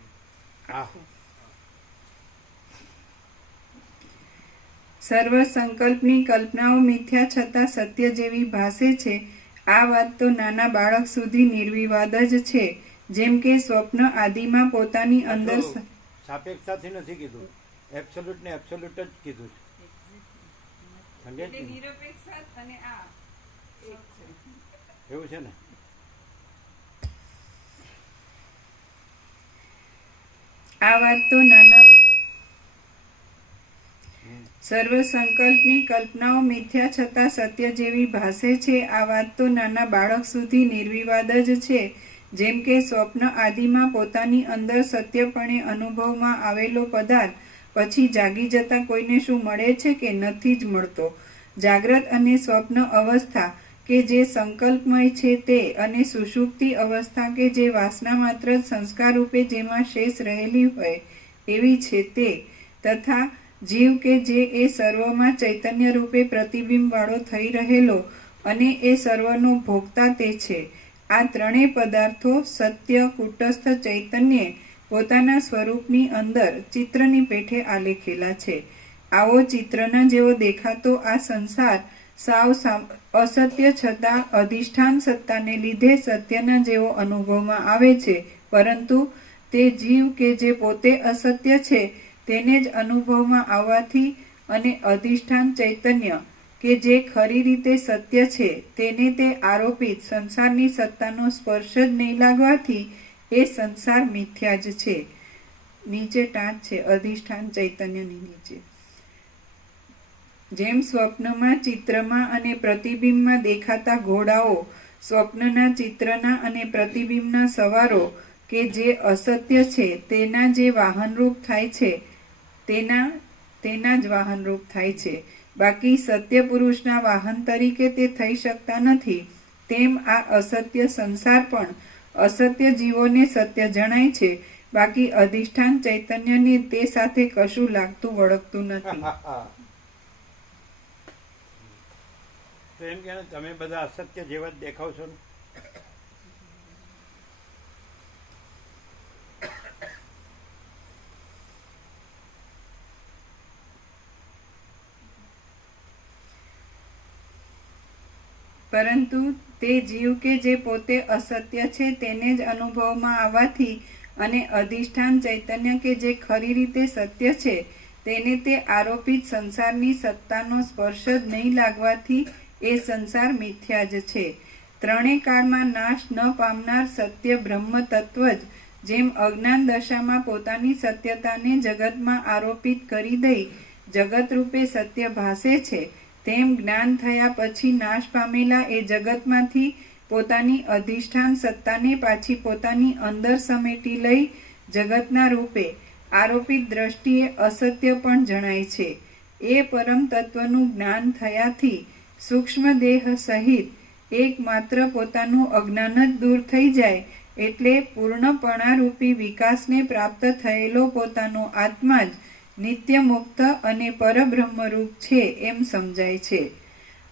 સર્વ સંકલ્પની કલ્પનાઓ મિથ્યા છતાં સત્ય જેવી ભાસે છે. આ વાત તો નાના બાળક સુધી નિર્વિવાદ જ છે. જેમ કે સ્વપ્ન આદિમાં પોતાની અંદર સાપેક્ષતાથી નથી કીધું, એબ્સોલ્યુટ ને એબ્સોલ્યુટ જ કીધું છે. એવું છે ને? આ વાત તો નાના સર્વ સંકલ્પની કલ્પનાઓ મિથ્યા છતાં સત્ય જેવી ભાસે છે. આ વાત તો નાના બાળક સુધી નિર્વિવાદ જ છે. જેમ કે સ્વપ્ન આદિમાં પોતાની અંદર સત્યપણે અનુભવમાં આવેલો પદાર્થ પછી જાગી જતા કોઈને શું મળે છે કે નથી જ મળતો. જાગ્રત અને સ્વપ્ન અવસ્થા કે જે સંકલ્પમય છે તે, અને સુષુપ્તિ અવસ્થા કે જે વાસના માત્ર સંસ્કાર રૂપે જેમાં શેષ રહેલી હોય એવી છે તે, તથા જીવ કે જે એ સર્વમાં ચૈતન્ય રૂપે પ્રતિબિંબ વાળો થઈ રહેલો અને એ સર્વનો ભોગતા તે છે. આ ત્રણેય પદાર્થો સત્ય કુટસ્થ ચૈતન્યે પોતાના સ્વરૂપની અંદર ચિત્રની પેઠે આલેખેલા છે. આવો ચિત્રના જેવો દેખાતો આ સંસાર સાવ અસત્ય છતાં અધિષ્ઠાન સત્તાને લીધે સત્યના જેવો અનુભવમાં આવે છે. પરંતુ તે જીવ કે જે પોતે અસત્ય છે તેને જ અનુભવમાં આવવાથી, અને અધિષ્ઠાન ચૈતન્ય કે જે ખરી રીતે સત્ય છે તેને તે આરોપિત સંસારની સત્તાનો સ્પર્શ જ નહીં લાગવાથી એ સંસાર મિથ્યા જ છે. નીચે ટાંચ છે અધિષ્ઠાન ચૈતન્યની નીચે. જેમ સ્વપ્નમાં ચિત્રમાં અને પ્રતિબિંબમાં દેખાતા ઘોડાઓ સ્વપ્નના ચિત્રના અને પ્રતિબિંબના સવારો કે જે અસત્ય છે તેના જે વાહનરૂપ થાય છે તેના જ વાહનરૂપ થાય છે. બાકી સત્ય પુરુષના વાહન તરીકે તે થઈ શકતા નથી. તેમ આ અસત્ય સંસાર પણ અસત્ય જીવોને સત્ય જણાય છે. બાકી અધિષ્ઠાન ચૈતન્યને તે સાથે કશું લાગતું વળગતું નથી. તો એમ કે તમે બધા અસત્ય જેવા જ દેખાવ છો ને? પરંતુ તે જીવ કે જે પોતે અસત્ય છે તેને જ અનુભવમાં આવવાથી, અને અધિષ્ઠાન ચૈતન્ય કે જે ખરી રીતે સત્ય છે તેને તે આરોપિત સંસારની સત્તાનો સ્પર્શ જ નહીં લાગવાથી એ સંસાર મિથ્યા જ છે. ત્રણેય કાળમાં નાશ ન પામનાર સત્ય બ્રહ્મ તત્વ જ જેમ અજ્ઞાન દશામાં પોતાની સત્યતાને જગતમાં આરોપિત કરી દઈ જગતરૂપે સત્ય ભાસે છે, તેમ જ્ઞાન થયા પછી નાશ પામેલા એ જગતમાંથી પોતાની અધિષ્ઠાન સત્તાને પાછી પોતાની અંદર સમેટી લઈ જગતના રૂપે આરોપિત દ્રષ્ટિએ અસત્ય પણ જણાય છે. એ પરમ તત્વનું જ્ઞાન થયાથી સૂક્ષ્મ દેહ સહિત એકમાત્ર પોતાનું અજ્ઞાન જ દૂર થઈ જાય એટલે પૂર્ણપણારૂપી વિકાસને પ્રાપ્ત થયેલો પોતાનો આત્મા જ નિત્ય મુક્ત અને પરબ્રહ્મરૂપ છે એમ સમજાય છે.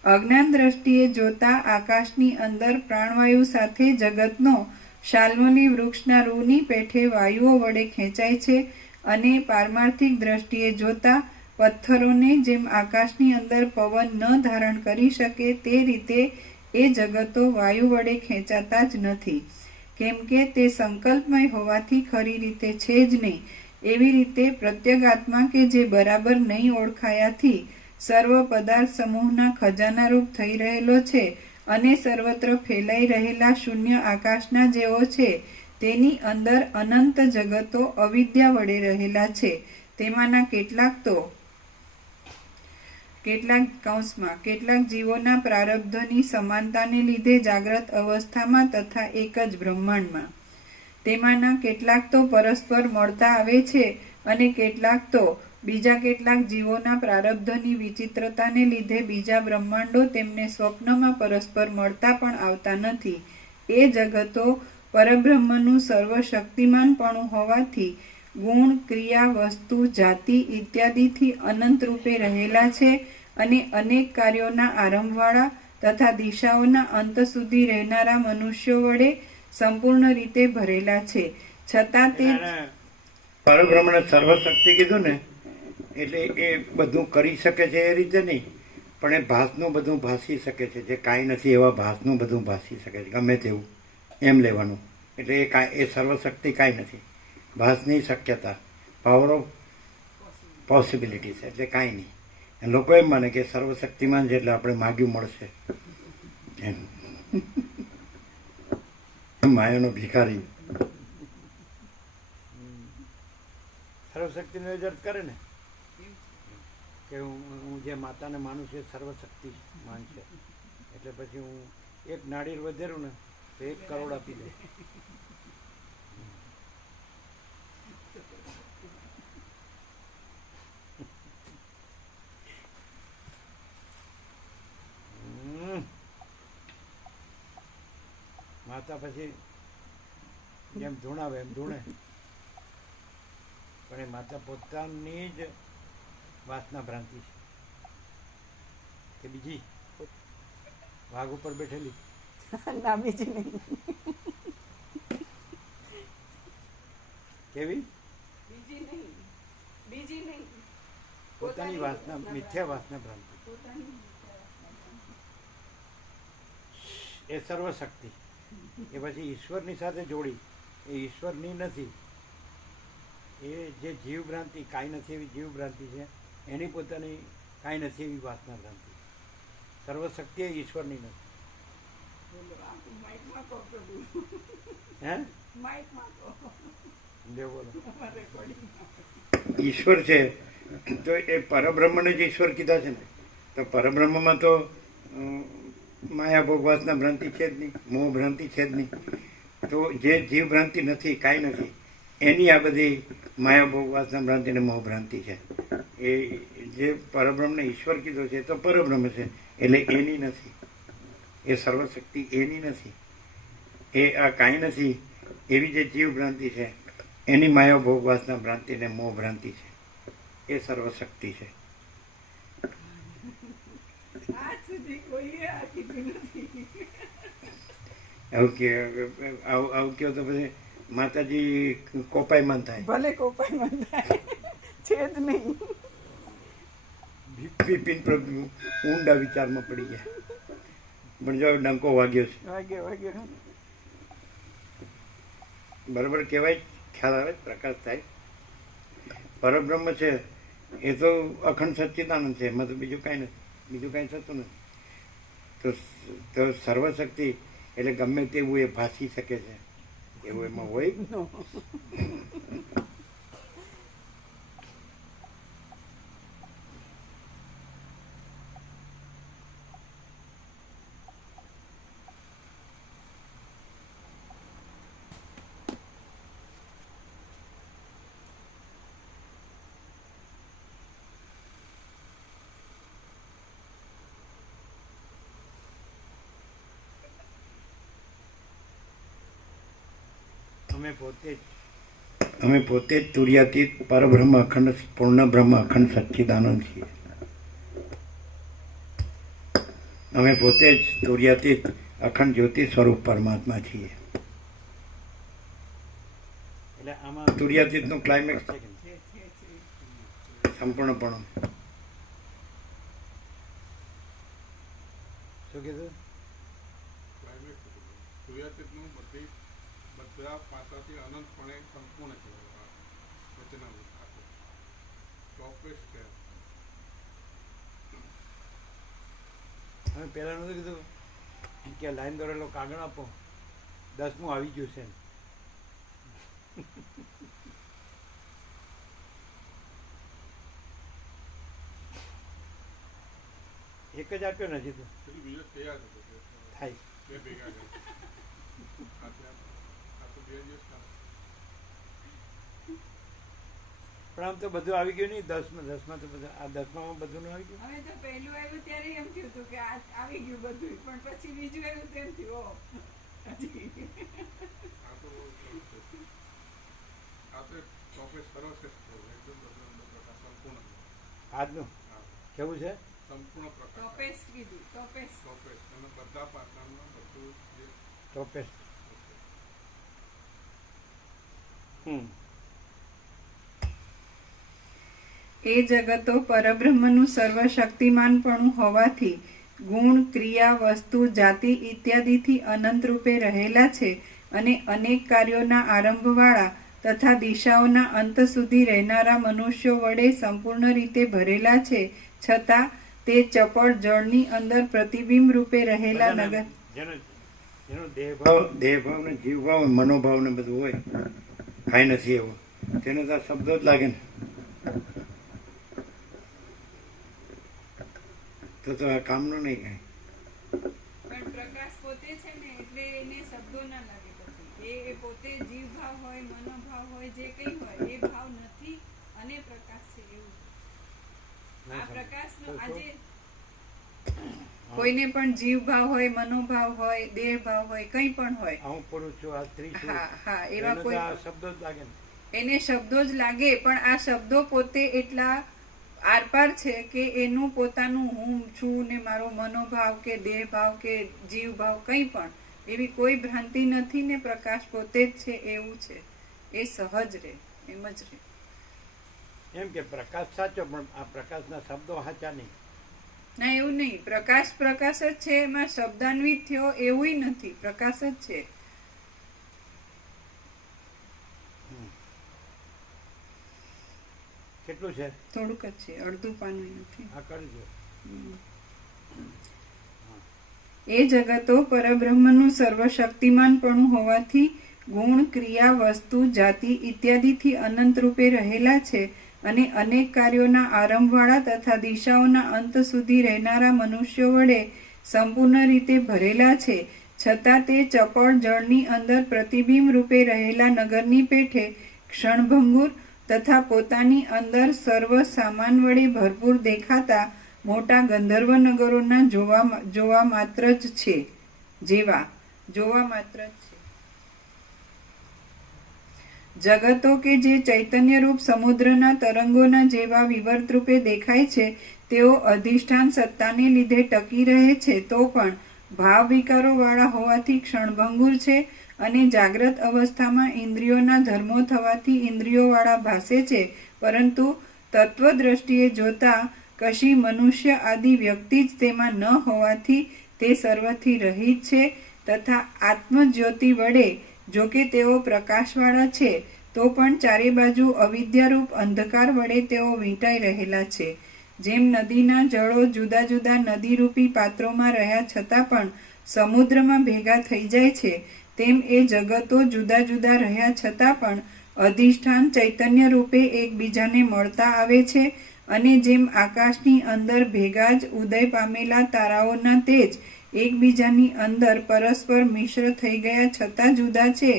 અજ્ઞાન દ્રષ્ટિએ જોતા આકાશની અંદર પ્રાણવાયુ સાથે જગતનો શાલ્મલી વૃક્ષના રૂની પેઠે વાયુઓ વડે ખેંચાય છે અને પારમાર્થિક દ્રષ્ટિએ જોતા પથ્થરોને જેમ આકાશની અંદર પવન ન ધારણ કરી શકે તે રીતે એ જગતો વાયુ વડે ખેંચાતા જ નથી, કેમ કે તે સંકલ્પમય હોવાથી ખરી રીતે છે જ નહીં. એવી રીતે પ્રત્યેગાત્મા કે જે બરાબર નહીં ઓળખાયાથી સર્વ પદાર્થ સમૂહના ખજાનારૂપ થઈ રહેલો છે અને સર્વત્ર ફેલાઈ રહેલા શૂન્ય આકાશના જેવો છે, તેની અંદર અનંત જગતો અવિદ્યા વડે રહેલા છે. તેમાંના કેટલાક જીવોના પ્રારબ્ધની સમાનતાને લીધે જાગ્રત અવસ્થામાં તથા એક જ બ્રહ્માંડમાં, તેમાંના કેટલાક તો પરસ્પર મળતા આવે છે અને કેટલાક તો બીજા કેટલાક જીવોના પ્રારબ્ધની વિચિત્રતાને લીધે બીજા બ્રહ્માંડો તેમને સ્વપ્નમાં પરસ્પર મળતા પણ આવતા નથી. એ જગતો પરબ્રહ્મનું સર્વશક્તિમાનપણું હોવાથી ગુણ, ક્રિયા, વસ્તુ, જાતિ ઇત્યાદિથી અનંત રૂપે રહેલા છે અને અનેક કાર્યોના આરંભવાળા તથા દિશાઓના અંત સુધી રહેનારા મનુષ્યો વડે સંપૂર્ણ રીતે ભરેલા છે. છતાં તે પરબ્રહ્મને સર્વશક્તિ કીધું ને એટલે એ બધું કરી શકે છે એ રીતે નહીં, પણ એ ભાસનું બધું ભાસી શકે છે. જે કાંઈ નથી એવા ભાસનું બધું ભાસી શકે છે, ગમે તેવું એમ લેવાનું. એટલે એ સર્વશક્તિ કાંઈ નથી, ભાસની શક્યતા, પાવર ઓફ પોસિબિલિટીઝ, એટલે કાંઈ નહીં. લોકો એમ માને કે સર્વશક્તિમાન છે એટલે આપણે માગ્યું મળશે એમ. માયાનો ભિખારી સર્વશક્તિનો એ જ અર્થ કરે ને કે હું જે માતાને માનું છું એ સર્વશક્તિમાન છે, એટલે પછી હું એક નાળિયેર વધેરું ને તો 1 કરોડ આપી દે. માતા પછી જેમ ધૂણાવે એમ ધૂણે, પણ એ માતા પોતાની જ વાસના ભ્રાંતિ છે કે બીજી વાઘ ઉપર બેઠેલી ના બીજી નહીં, કેવી બીજી નહીં, પોતાની વાસના, મિથ્યા વાસના ભ્રાંતિ એ સર્વશક્તિ. એ પછી ઈશ્વરની સાથે જોડી, એ ઈશ્વરની નથી, એ જે જીવ ભ્રાંતિ, કાંઈ નથી એવી જીવ ભ્રાંતિ છે, એની પોતાની કાંઈ નથી એવી વાસના ભ્રાંતિ. સર્વશક્તિ એ ઈશ્વરની નથી. હે જો બોલો, ઈશ્વર છે તો એ પરબ્રહ્મને જ ઈશ્વર કીધા છે ને, તો પરબ્રહ્મમાં તો માયા ભોગ વાસના ભ્રાંતિ છે જ નહીં, મોહ ભ્રાંતિ છે જ નહીં. તો જે જીવ ભ્રાંતિ નથી, કાંઈ નથી, એની આ બધી માયા ભોગ વાસના ભ્રાંતિ અને મોહ ભ્રાંતિ છે. એ જે પરબ્રહ્મને ઈશ્વર કીધો છે તો પરબ્રહ્મ છે, એટલે એની નથી, એ સર્વશક્તિ એની નથી. એ આ કાંઈ નથી એવી જે જીવ ભ્રાંતિ છે એની માયા ભોગ વાસના ભ્રાંતિ ને મોહ ભ્રાંતિ છે, એ સર્વશક્તિ છે. આવું કહો તો પછી માતાજી કોપાયમાન થાય. ભલે કોપાયમાન થાય છે જ નહીં. બિપિન પ્રભુ ઊંડા વિચારમાં પડી ગયા, પણ જો ડંકો વાગ્યો છે. વાગ્યો બરાબર કહેવાય, ખ્યાલ આવે, પ્રકાશ થાય. પરબ્રહ્મ છે એ તો અખંડ સચ્ચિદાનંદ છે, એમાં તો બીજું કાંઈ નથી, બીજું કાંઈ થતું નથી. તો સર્વશક્તિ એટલે ગમે તેવું એ ભાસી શકે છે, એવું એમાં હોય. અમે પોતે જ તુર્યાતીત પરબ્રહ્મ અખંડ પૂર્ણ બ્રહ્મ અખંડ સચ્ચિદાનંદ છીએ. અમે પોતે જ તુર્યાતીત અખંડ જ્યોતિ સ્વરૂપ પરમાત્મા છીએ. એટલે આમાં તુર્યાતીત નું ક્લાઇમેક્સ છે સંપૂર્ણપણું. શું કીધું? ક્લાઇમેક્સ સૂર્યાતીતનું બધા પાસાથી અનંતપણે સંપૂર્ણ છે. વચનામૃત આખું ચોક્કસ છે. હવે પહેલા નતું કીધું કે લાઈન દોરેલો કાગળ આપો, 10મું આવી ગયું છે. એક જ આપ્યો નથી તો પછી બીજો તૈયાર હતો થાય. બે ભેગા ગયા. આ તો 2 દિવસ થાય. પણ આમ તો બધું આવી ગયું નહીં. 10માં તો બધું, આ 10માં બધું આવી ગયું. હવે તો પહેલું આવ્યું ત્યારે એમ થયું હતું કે આ આવી ગયું બધું, પણ પછી બીજું આવ્યું તેમ થયું હજી. આ તો ચોક્કસ સર્વશ્રેષ્ઠ છે. એકદમ બધું પ્રકાશ સંપૂર્ણ છે. આજનું કેવું છે? સંપૂર્ણ પ્રકાશ ટોપેસ કીધું, ટોપેસ. ચોક્કસ અને બધા પાસામાં બધું જે ટોપેસ. એ જગતો પરબ્રહ્મનું સર્વશક્તિમાનપણું હોવાથી ગુણ, ક્રિયા, વસ્તુ, જાતિ ઇત્યાદિથી અનંત રૂપે રહેલા છે અને અનેક કાર્યોના આરંભવાળા તથા દિશાઓના અંત સુધી રહેનારા મનુષ્યો વડે સંપૂર્ણ રીતે ભરેલા છે. છતાં તે ચપળ જળની અંદર પ્રતિબિંબ રૂપે રહેલા નગર જેનો દેહભાવ ને જીવભાવ મનોભાવ ને બધું હોય, કાંઈ નથી એવું, તેને તો આ શબ્દો જ લાગે ને. તો આ કામનું નહીં કાંઈ. પણ પ્રકાશ પોતે છે ને એટલે એને શબ્દો ના લાગે. પછી એ પોતે જીવ ભાવ હોય, મનોભાવ હોય, જે કંઈ હોય એ ભાવ નથી અને પ્રકાશ છે એવું. આ પ્રકાશનો આજે કોઈને પણ જીવ ભાવ હોય, મનોભાવ હોય, દેહ ભાવ હોય, કંઈ પણ હોય, હું પુરુષ છું, આ સ્ત્રી છું, હા હા, એવા કોઈ શબ્દો જ લાગે ને. એને શબ્દો જ લાગે, પણ આ શબ્દો પોતે એટલા આરપાર છે કે એનું પોતાનું હું છું ને મારો મનોભાવ કે દેહ ભાવ કે જીવ ભાવ કંઈ પણ એવી કોઈ ભ્રાંતિ નથી ને પ્રકાશ પોતે જ છે એવું છે. એ સહજ રહે, એમ જ રહે. એમ કે પ્રકાશ સાચો, પણ આ પ્રકાશના શબ્દો સાચા નહીં. ના, એવું નહીં. પ્રકાશ પ્રકાશ જ છે, એમાં શબ્દાન્વિત થયો એવું નથી, પ્રકાશ જ છે. કેટલું છે? થોડુંક જ છે, અડધું પાનું નથી. આ કરજો. એ જગતો પરબ્રહ્મનું સર્વશક્તિમાનપણું હોવાથી ગુણ, ક્રિયા, વસ્તુ, જાતિ ઇત્યાદિથી અનંત રૂપે રહેલા છે અને અનેક કાર્યોના આરંભવાળા તથા દિશાઓના અંત સુધી રહેનારા મનુષ્યો વડે સંપૂર્ણ રીતે ભરેલા છે. છતાં તે ચપળ જળની અંદર પ્રતિબિંબ રૂપે રહેલા નગરની પેઠે ક્ષણભંગુર તથા પોતાની અંદર સર્વ સામાન વડે ભરપૂર દેખાતા મોટા ગંધર્વ નગરોના જોવા માત્ર જ છે. જોવા માત્ર જ છે. જગતો કે જે ચૈતન્ય રૂપ સમુદ્રના તરંગોના જેવા વિવર્ત રૂપે દેખાય છે, તેઓ અધિષ્ઠાન સત્તાને લીધે ટકી રહે છે, તો પણ ભાવ વિકારો વાળા હોવાથી ક્ષણભંગુર છે અને જાગ્રત અવસ્થામાં ઇન્દ્રિયોના ધર્મો થવાથી ઇન્દ્રિયો વાળા ભાસે છે, પરંતુ તત્વ દ્રષ્ટિએ જોતા કશી મનુષ્ય આદિ વ્યક્તિ જ તેમાં ન હોવાથી તે સર્વથી રહિત છે તથા આત્મજ્યોતિ વડે જો કે તેઓ પ્રકાશવાળા છે, તો પણ ચારે બાજુ અવિદ્યારૂપ અંધકાર વડે તેઓ વીંટાઈ રહેલા છે. જેમ નદીના જળો જુદા જુદા નદીરૂપી પાત્રોમાં રહ્યા છતાં પણ સમુદ્રમાં ભેગા થઈ જાય છે, તેમ એ જગતો જુદા જુદા રહ્યા છતાં પણ અધિષ્ઠાન ચૈતન્ય રૂપે એકબીજાને મળતા આવે છે. અને જેમ આકાશની અંદર ભેગા જ ઉદય પામેલા તારાઓના તેજ એકબીજાની અંદર પરસ્પર મિશ્ર થઈ ગયા છતાં જુદા છે,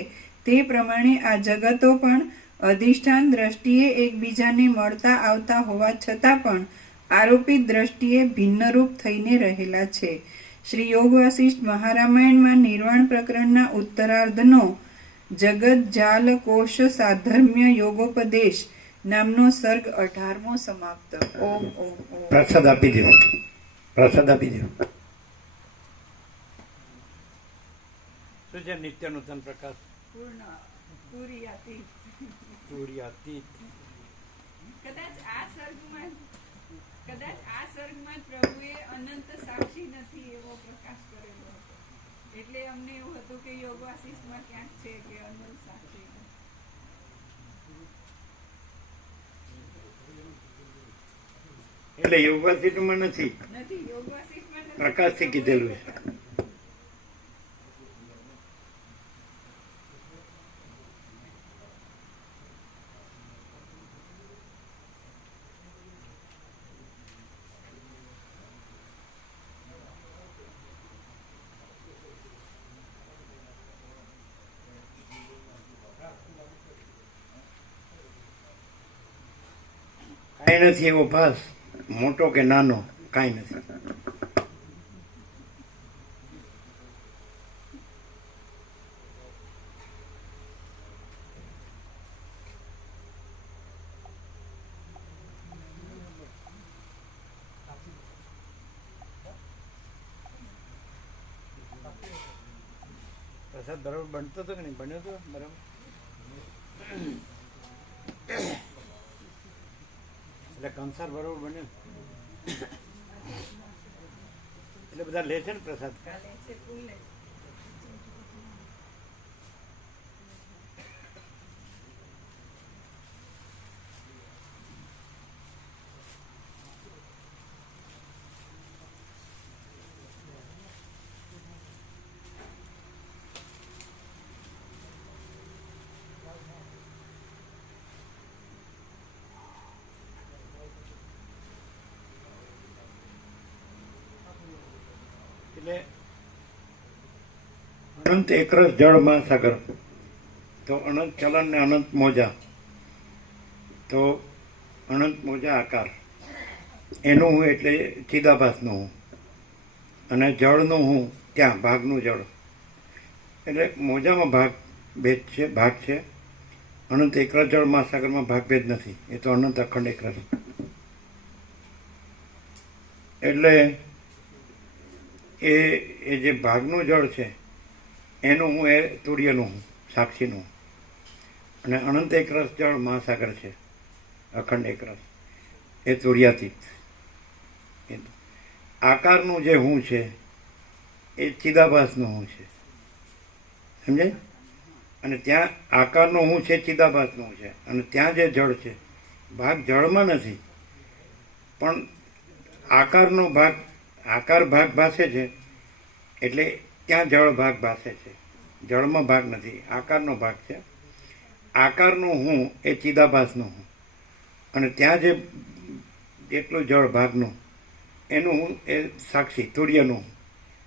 તે પ્રમાણે આ જગતો પણ અધિષ્ઠાન દ્રષ્ટિએ એકબીજાને મળતા આવતા હોવા છતાં પણ આરોપિત દ્રષ્ટિએ ભિન્નરૂપ થઈને રહેલા છે. શ્રી યોગ વાસિષ્ઠ મહારામાયણમાં નિર્વાણ પ્રકરણના ઉત્તરાર્ધનો જગત જાલ કોશ સાધર્મ્ય યોગોપદેશ નામનો સર્ગ 18મો સમાપ્ત. ઓમ ઓમ ઓમ. પ્રસાદ આપી દો, પ્રસાદ આપી દો. શું છે નિત્ય નૂતન પ્રકાશ? તુર્યાતીત. કદાચ આ સર્ગમાં પ્રભુએ અનંત સાક્ષી નથી એવો પ્રકાશ કરેલો હતો, એટલે અમને એવું હતું કે યોગ વાસિષ્ઠમાં ક્યાંક છે કે અનંત સાક્ષી એટલે યોગ વાસિષ્ઠમાં નથી, યોગ વાસિષ્ઠમાં નથી. પ્રકાશથી કીધેલું છે. કાંઈ નથી એવો ભાસ, મોટો કે નાનો કાંઈ નથી. પ્રસાદ બરાબર બનતો હતો કે નહીં? બન્યો હતો બરાબર? એટલે કંસાર બરોબર બન્યો એટલે બધા લે છે ને પ્રસાદ. એટલે અનંત એકરસ જળ મહાસાગર, તો અનંત ચલન ને અનંત મોજા, તો અનંત મોજા આકાર એનું હું એટલે ચિદાભાસનું હું, અને જળનું હું ત્યાં ભાગનું જળ. એટલે મોજામાં ભાગ છે, અનંત એકરસ જળ મહાસાગરમાં ભાગભેદ નથી, એ તો અનંત અખંડ એકરસ. એટલે એ જે ભાગનું જળ છે એનું હું, એ તુર્યનું હું, સાક્ષીનું. અને અનંત એકરસ જળ મહાસાગર છે, અખંડ એકરસ, એ તુર્યાતીત. આકારનું જે હું છે એ ચિદાભાસનું હું છે, સમજાય? અને ત્યાં આકારનું હું છે, ચિદાભાસનું હું છે. અને ત્યાં જે જળ છે, ભાગ જળમાં નથી, પણ આકારનો ભાગ, આકાર ભાગ ભાસે છે, એટલે ત્યાં જળ ભાગ ભાસે છે. જળમાં ભાગ નથી, આકારનો ભાગ છે. આકારનું હું એ ચિદાભાસનું હું, અને ત્યાં જે જેટલું જળ ભાગનું એનું હું એ સાક્ષી તુર્યનું હું.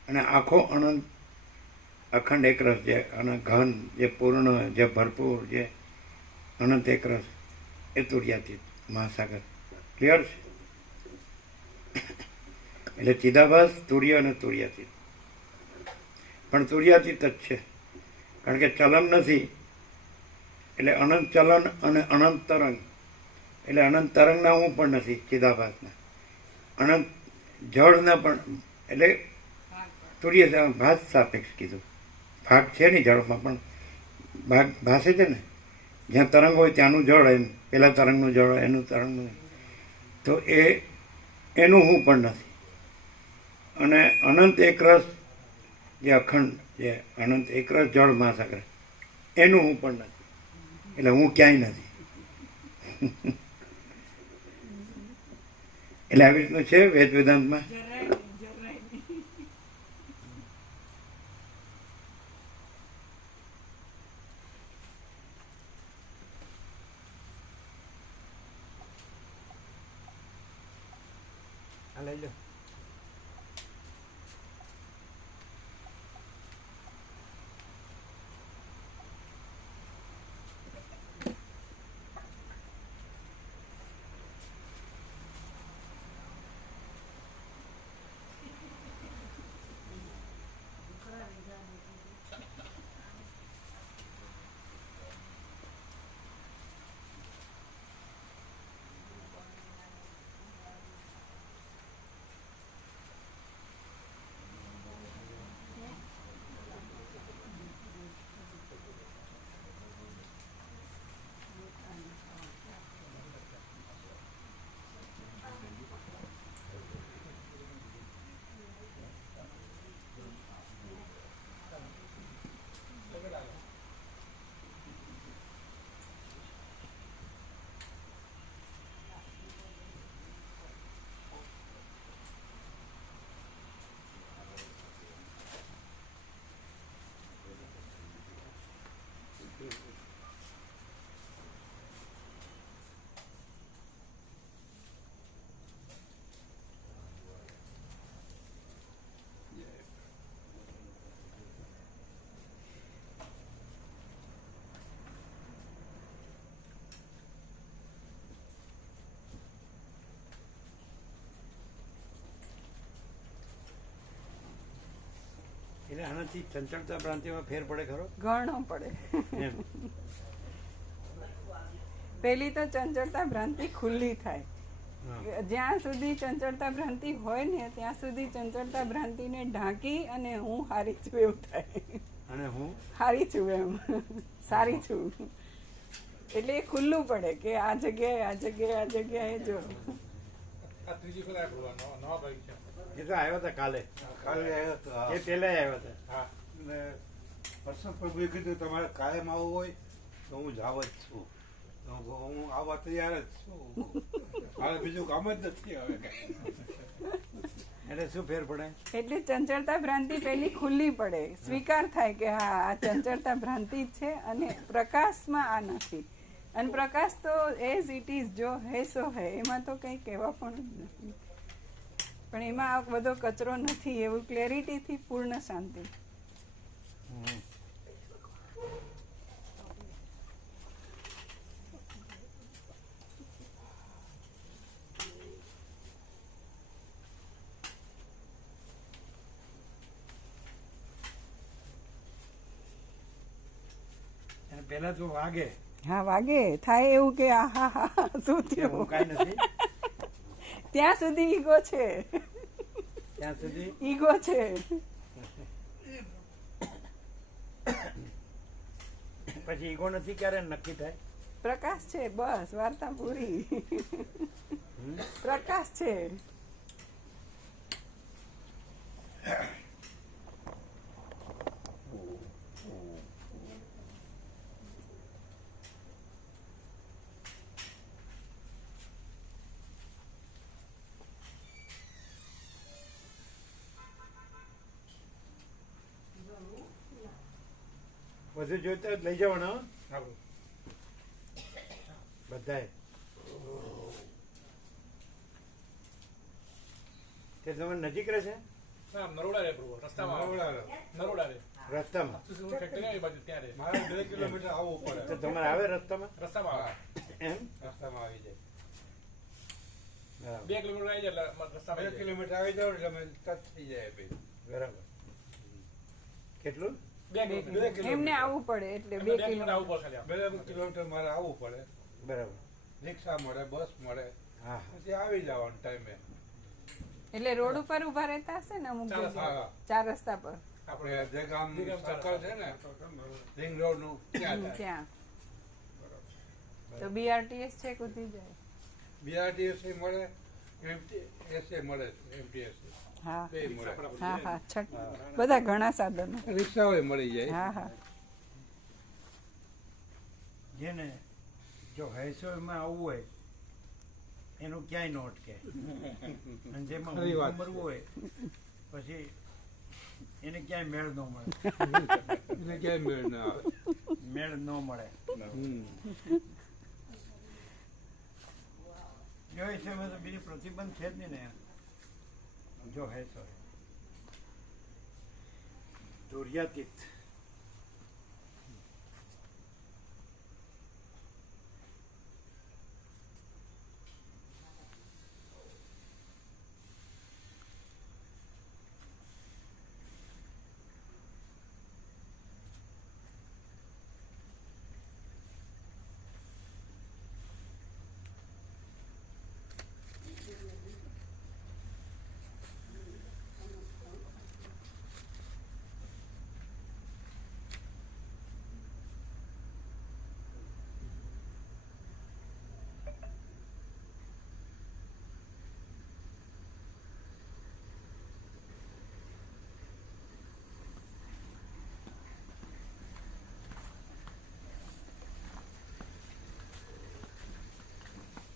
અને આખો અનંત અખંડ એકરસ જે અને ઘન જે પૂર્ણ જે ભરપૂર જે અનંત એકરસ એ તુર્યાતીત મહાસાગર. ક્લિયર છે? એટલે ચિદાભાસ, તુર્ય અને તુર્યાતીત. પણ તુર્યાતીત જ છે, કારણ કે ચલન નથી. એટલે અનંત ચલન અને અનંત તરંગ, એટલે અનંત તરંગના હું પણ નથી ચિદાભાસના, અનંત જળના પણ. એટલે તુર્ય ભાસ સાપેક્ષ કીધું. ભાગ છે નહીં જળમાં, પણ ભાગ ભાસે છે ને. જ્યાં તરંગ હોય ત્યાંનું જળ, એમ પેલા તરંગનું જળ એનું તરંગનું, તો એનું હું પણ નથી. અને અનંત એકરસ જે અખંડ જે અનંત એકરસ જળ મહાસાગર એનું હું પણ નથી, એટલે હું ક્યાંય નથી. એટલે આવી રીતનું છે વેદ વેદાંતમાં. આ લઈ લો. એટલે આનાથી ચંચળતા ભ્રાંતિમાં ફેર પડે ખરો? ઘણો પડે. એમ. પેલી તો ચંચળતા ભ્રાંતિ ખુલ્લી થાય. હા. જ્યાં સુધી ચંચળતા ભ્રાંતિ હોય ને ત્યાં સુધી ચંચળતા ભ્રાંતિને ઢાંકી અને હું હારી છું એવું થાય. અને હું હારી છું એમ, સારી છું, એટલે એ ખુલ્લું પડે કે આ જગ્યાએ આ જગ્યાએ આ જગ્યાએ જો. આ ત્રીજી ફેર આવ્યો પ્રભુ, નવા ભાઈ છે. એ તો આવ્યા હતા કાલે આવ્યો હતો. એ પેલા આવ્યા હતા. હા. અને પ્રસન્ન પ્રભુએ કીધું તમારે કાયમ આવવું હોય તો હું જાવ જ છું. તો હું આવવા તૈયાર જ છું. મારે બીજું કામ જ નથી હવે કઈ. એટલે શું ફેર પડે? એટલે ચંચળતા ભ્રાંતિ પેલી ખુલ્લી પડે, સ્વીકાર થાય કે હા આ ચંચળતા ભ્રાંતિ જ છે અને પ્રકાશમાં આ નથી. અને પ્રકાશ તો એઝ ઇટ ઇઝ, જો હે સો હે, એમાં તો કંઈ કહેવા પણ જ નથી. પણ એમાં આ બધો કચરો નથી, એવું ક્લેરિટીથી પૂર્ણ શાંતિ. અને પેલા તો વાગે હા વાગે, થાય એવું કે આ હા હા શું કે હું થયું. કાંઈ નથી, ત્યાં સુધી ઈગો છે, ત્યાં સુધી ઈગો છે. પછી ઈગો નથી ક્યારે નક્કી થાય? પ્રકાશ છે, બસ વાર્તા પૂરી. પ્રકાશ છે. બધું જોઈતો હોય તો લઈ જવાનું હો, હા પ્રભુ. બધાય. તે તમારે નજીક રહે છે? ના, નરોડા રે પ્રભુ, રસ્તામાં આવે. નરોડા રે. રસ્તામાં? સુસુમ ફેક્ટરી આવી બાજુ ત્યાં રે. મારે 2 કિલોમીટર આવવું તો પડે. તમારે આવે રસ્તામાં? રસ્તામાં આવે. એમ? રસ્તામાં આવી જાય. બરાબર 2 કિલોમીટર આવી જાય એટલે રસ્તામાં 2 આવી જાય. કિલોમીટર આવી જાવ એટલે અમે ટચ થઈ જાય ભાઈ. બરાબર. કેટલું? 2 કિલોમીટર. એમને આવવું પડે એટલે 2 2 કિલોમીટર કિલોમીટર. આવવું પડશે ખાલી આમ. 2 કિલોમીટર મારે આવવું પડે. બરાબર. રિક્ષા મળે, બસ મળે, હા. પછી આવી જવાનું ટાઈમે. એટલે રોડ ઉપર ઉભા રહેતા હશે ને અમુક ચાર જગ્યાએ? હા. 4 રસ્તા પર. આપણે જે ગામ દિગમ સર્કલ છે ને રિંગ રોડ નું ત્યાં થાય. ત્યાં તો BRTS છે કૂદી જાય. BRTS મળે, MTS મળે, MTS હા બે મળે. હા હા છઠ બધા ઘણા સાધનો. રિક્ષાઓ મળી જાય. હા હા જેને જો હૈસોમાં આવવું હોય એનું ક્યાંય ન અટકે અને જેમાં ખરી વાત મરવું હોય પછી એને ક્યાંય મેળ ન મળે. એને ક્યાંય મેળ ના આવે. મેળ ન મળે. હમ. જો હૈસોમાં તો બીજી પ્રતિબંધ છે જ નહીં ને. જો હૈસો ધુર્યાતીત.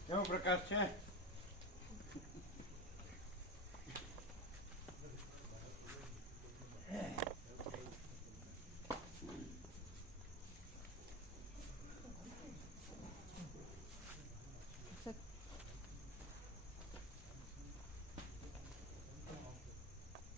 કેવો પ્રકાશ છે?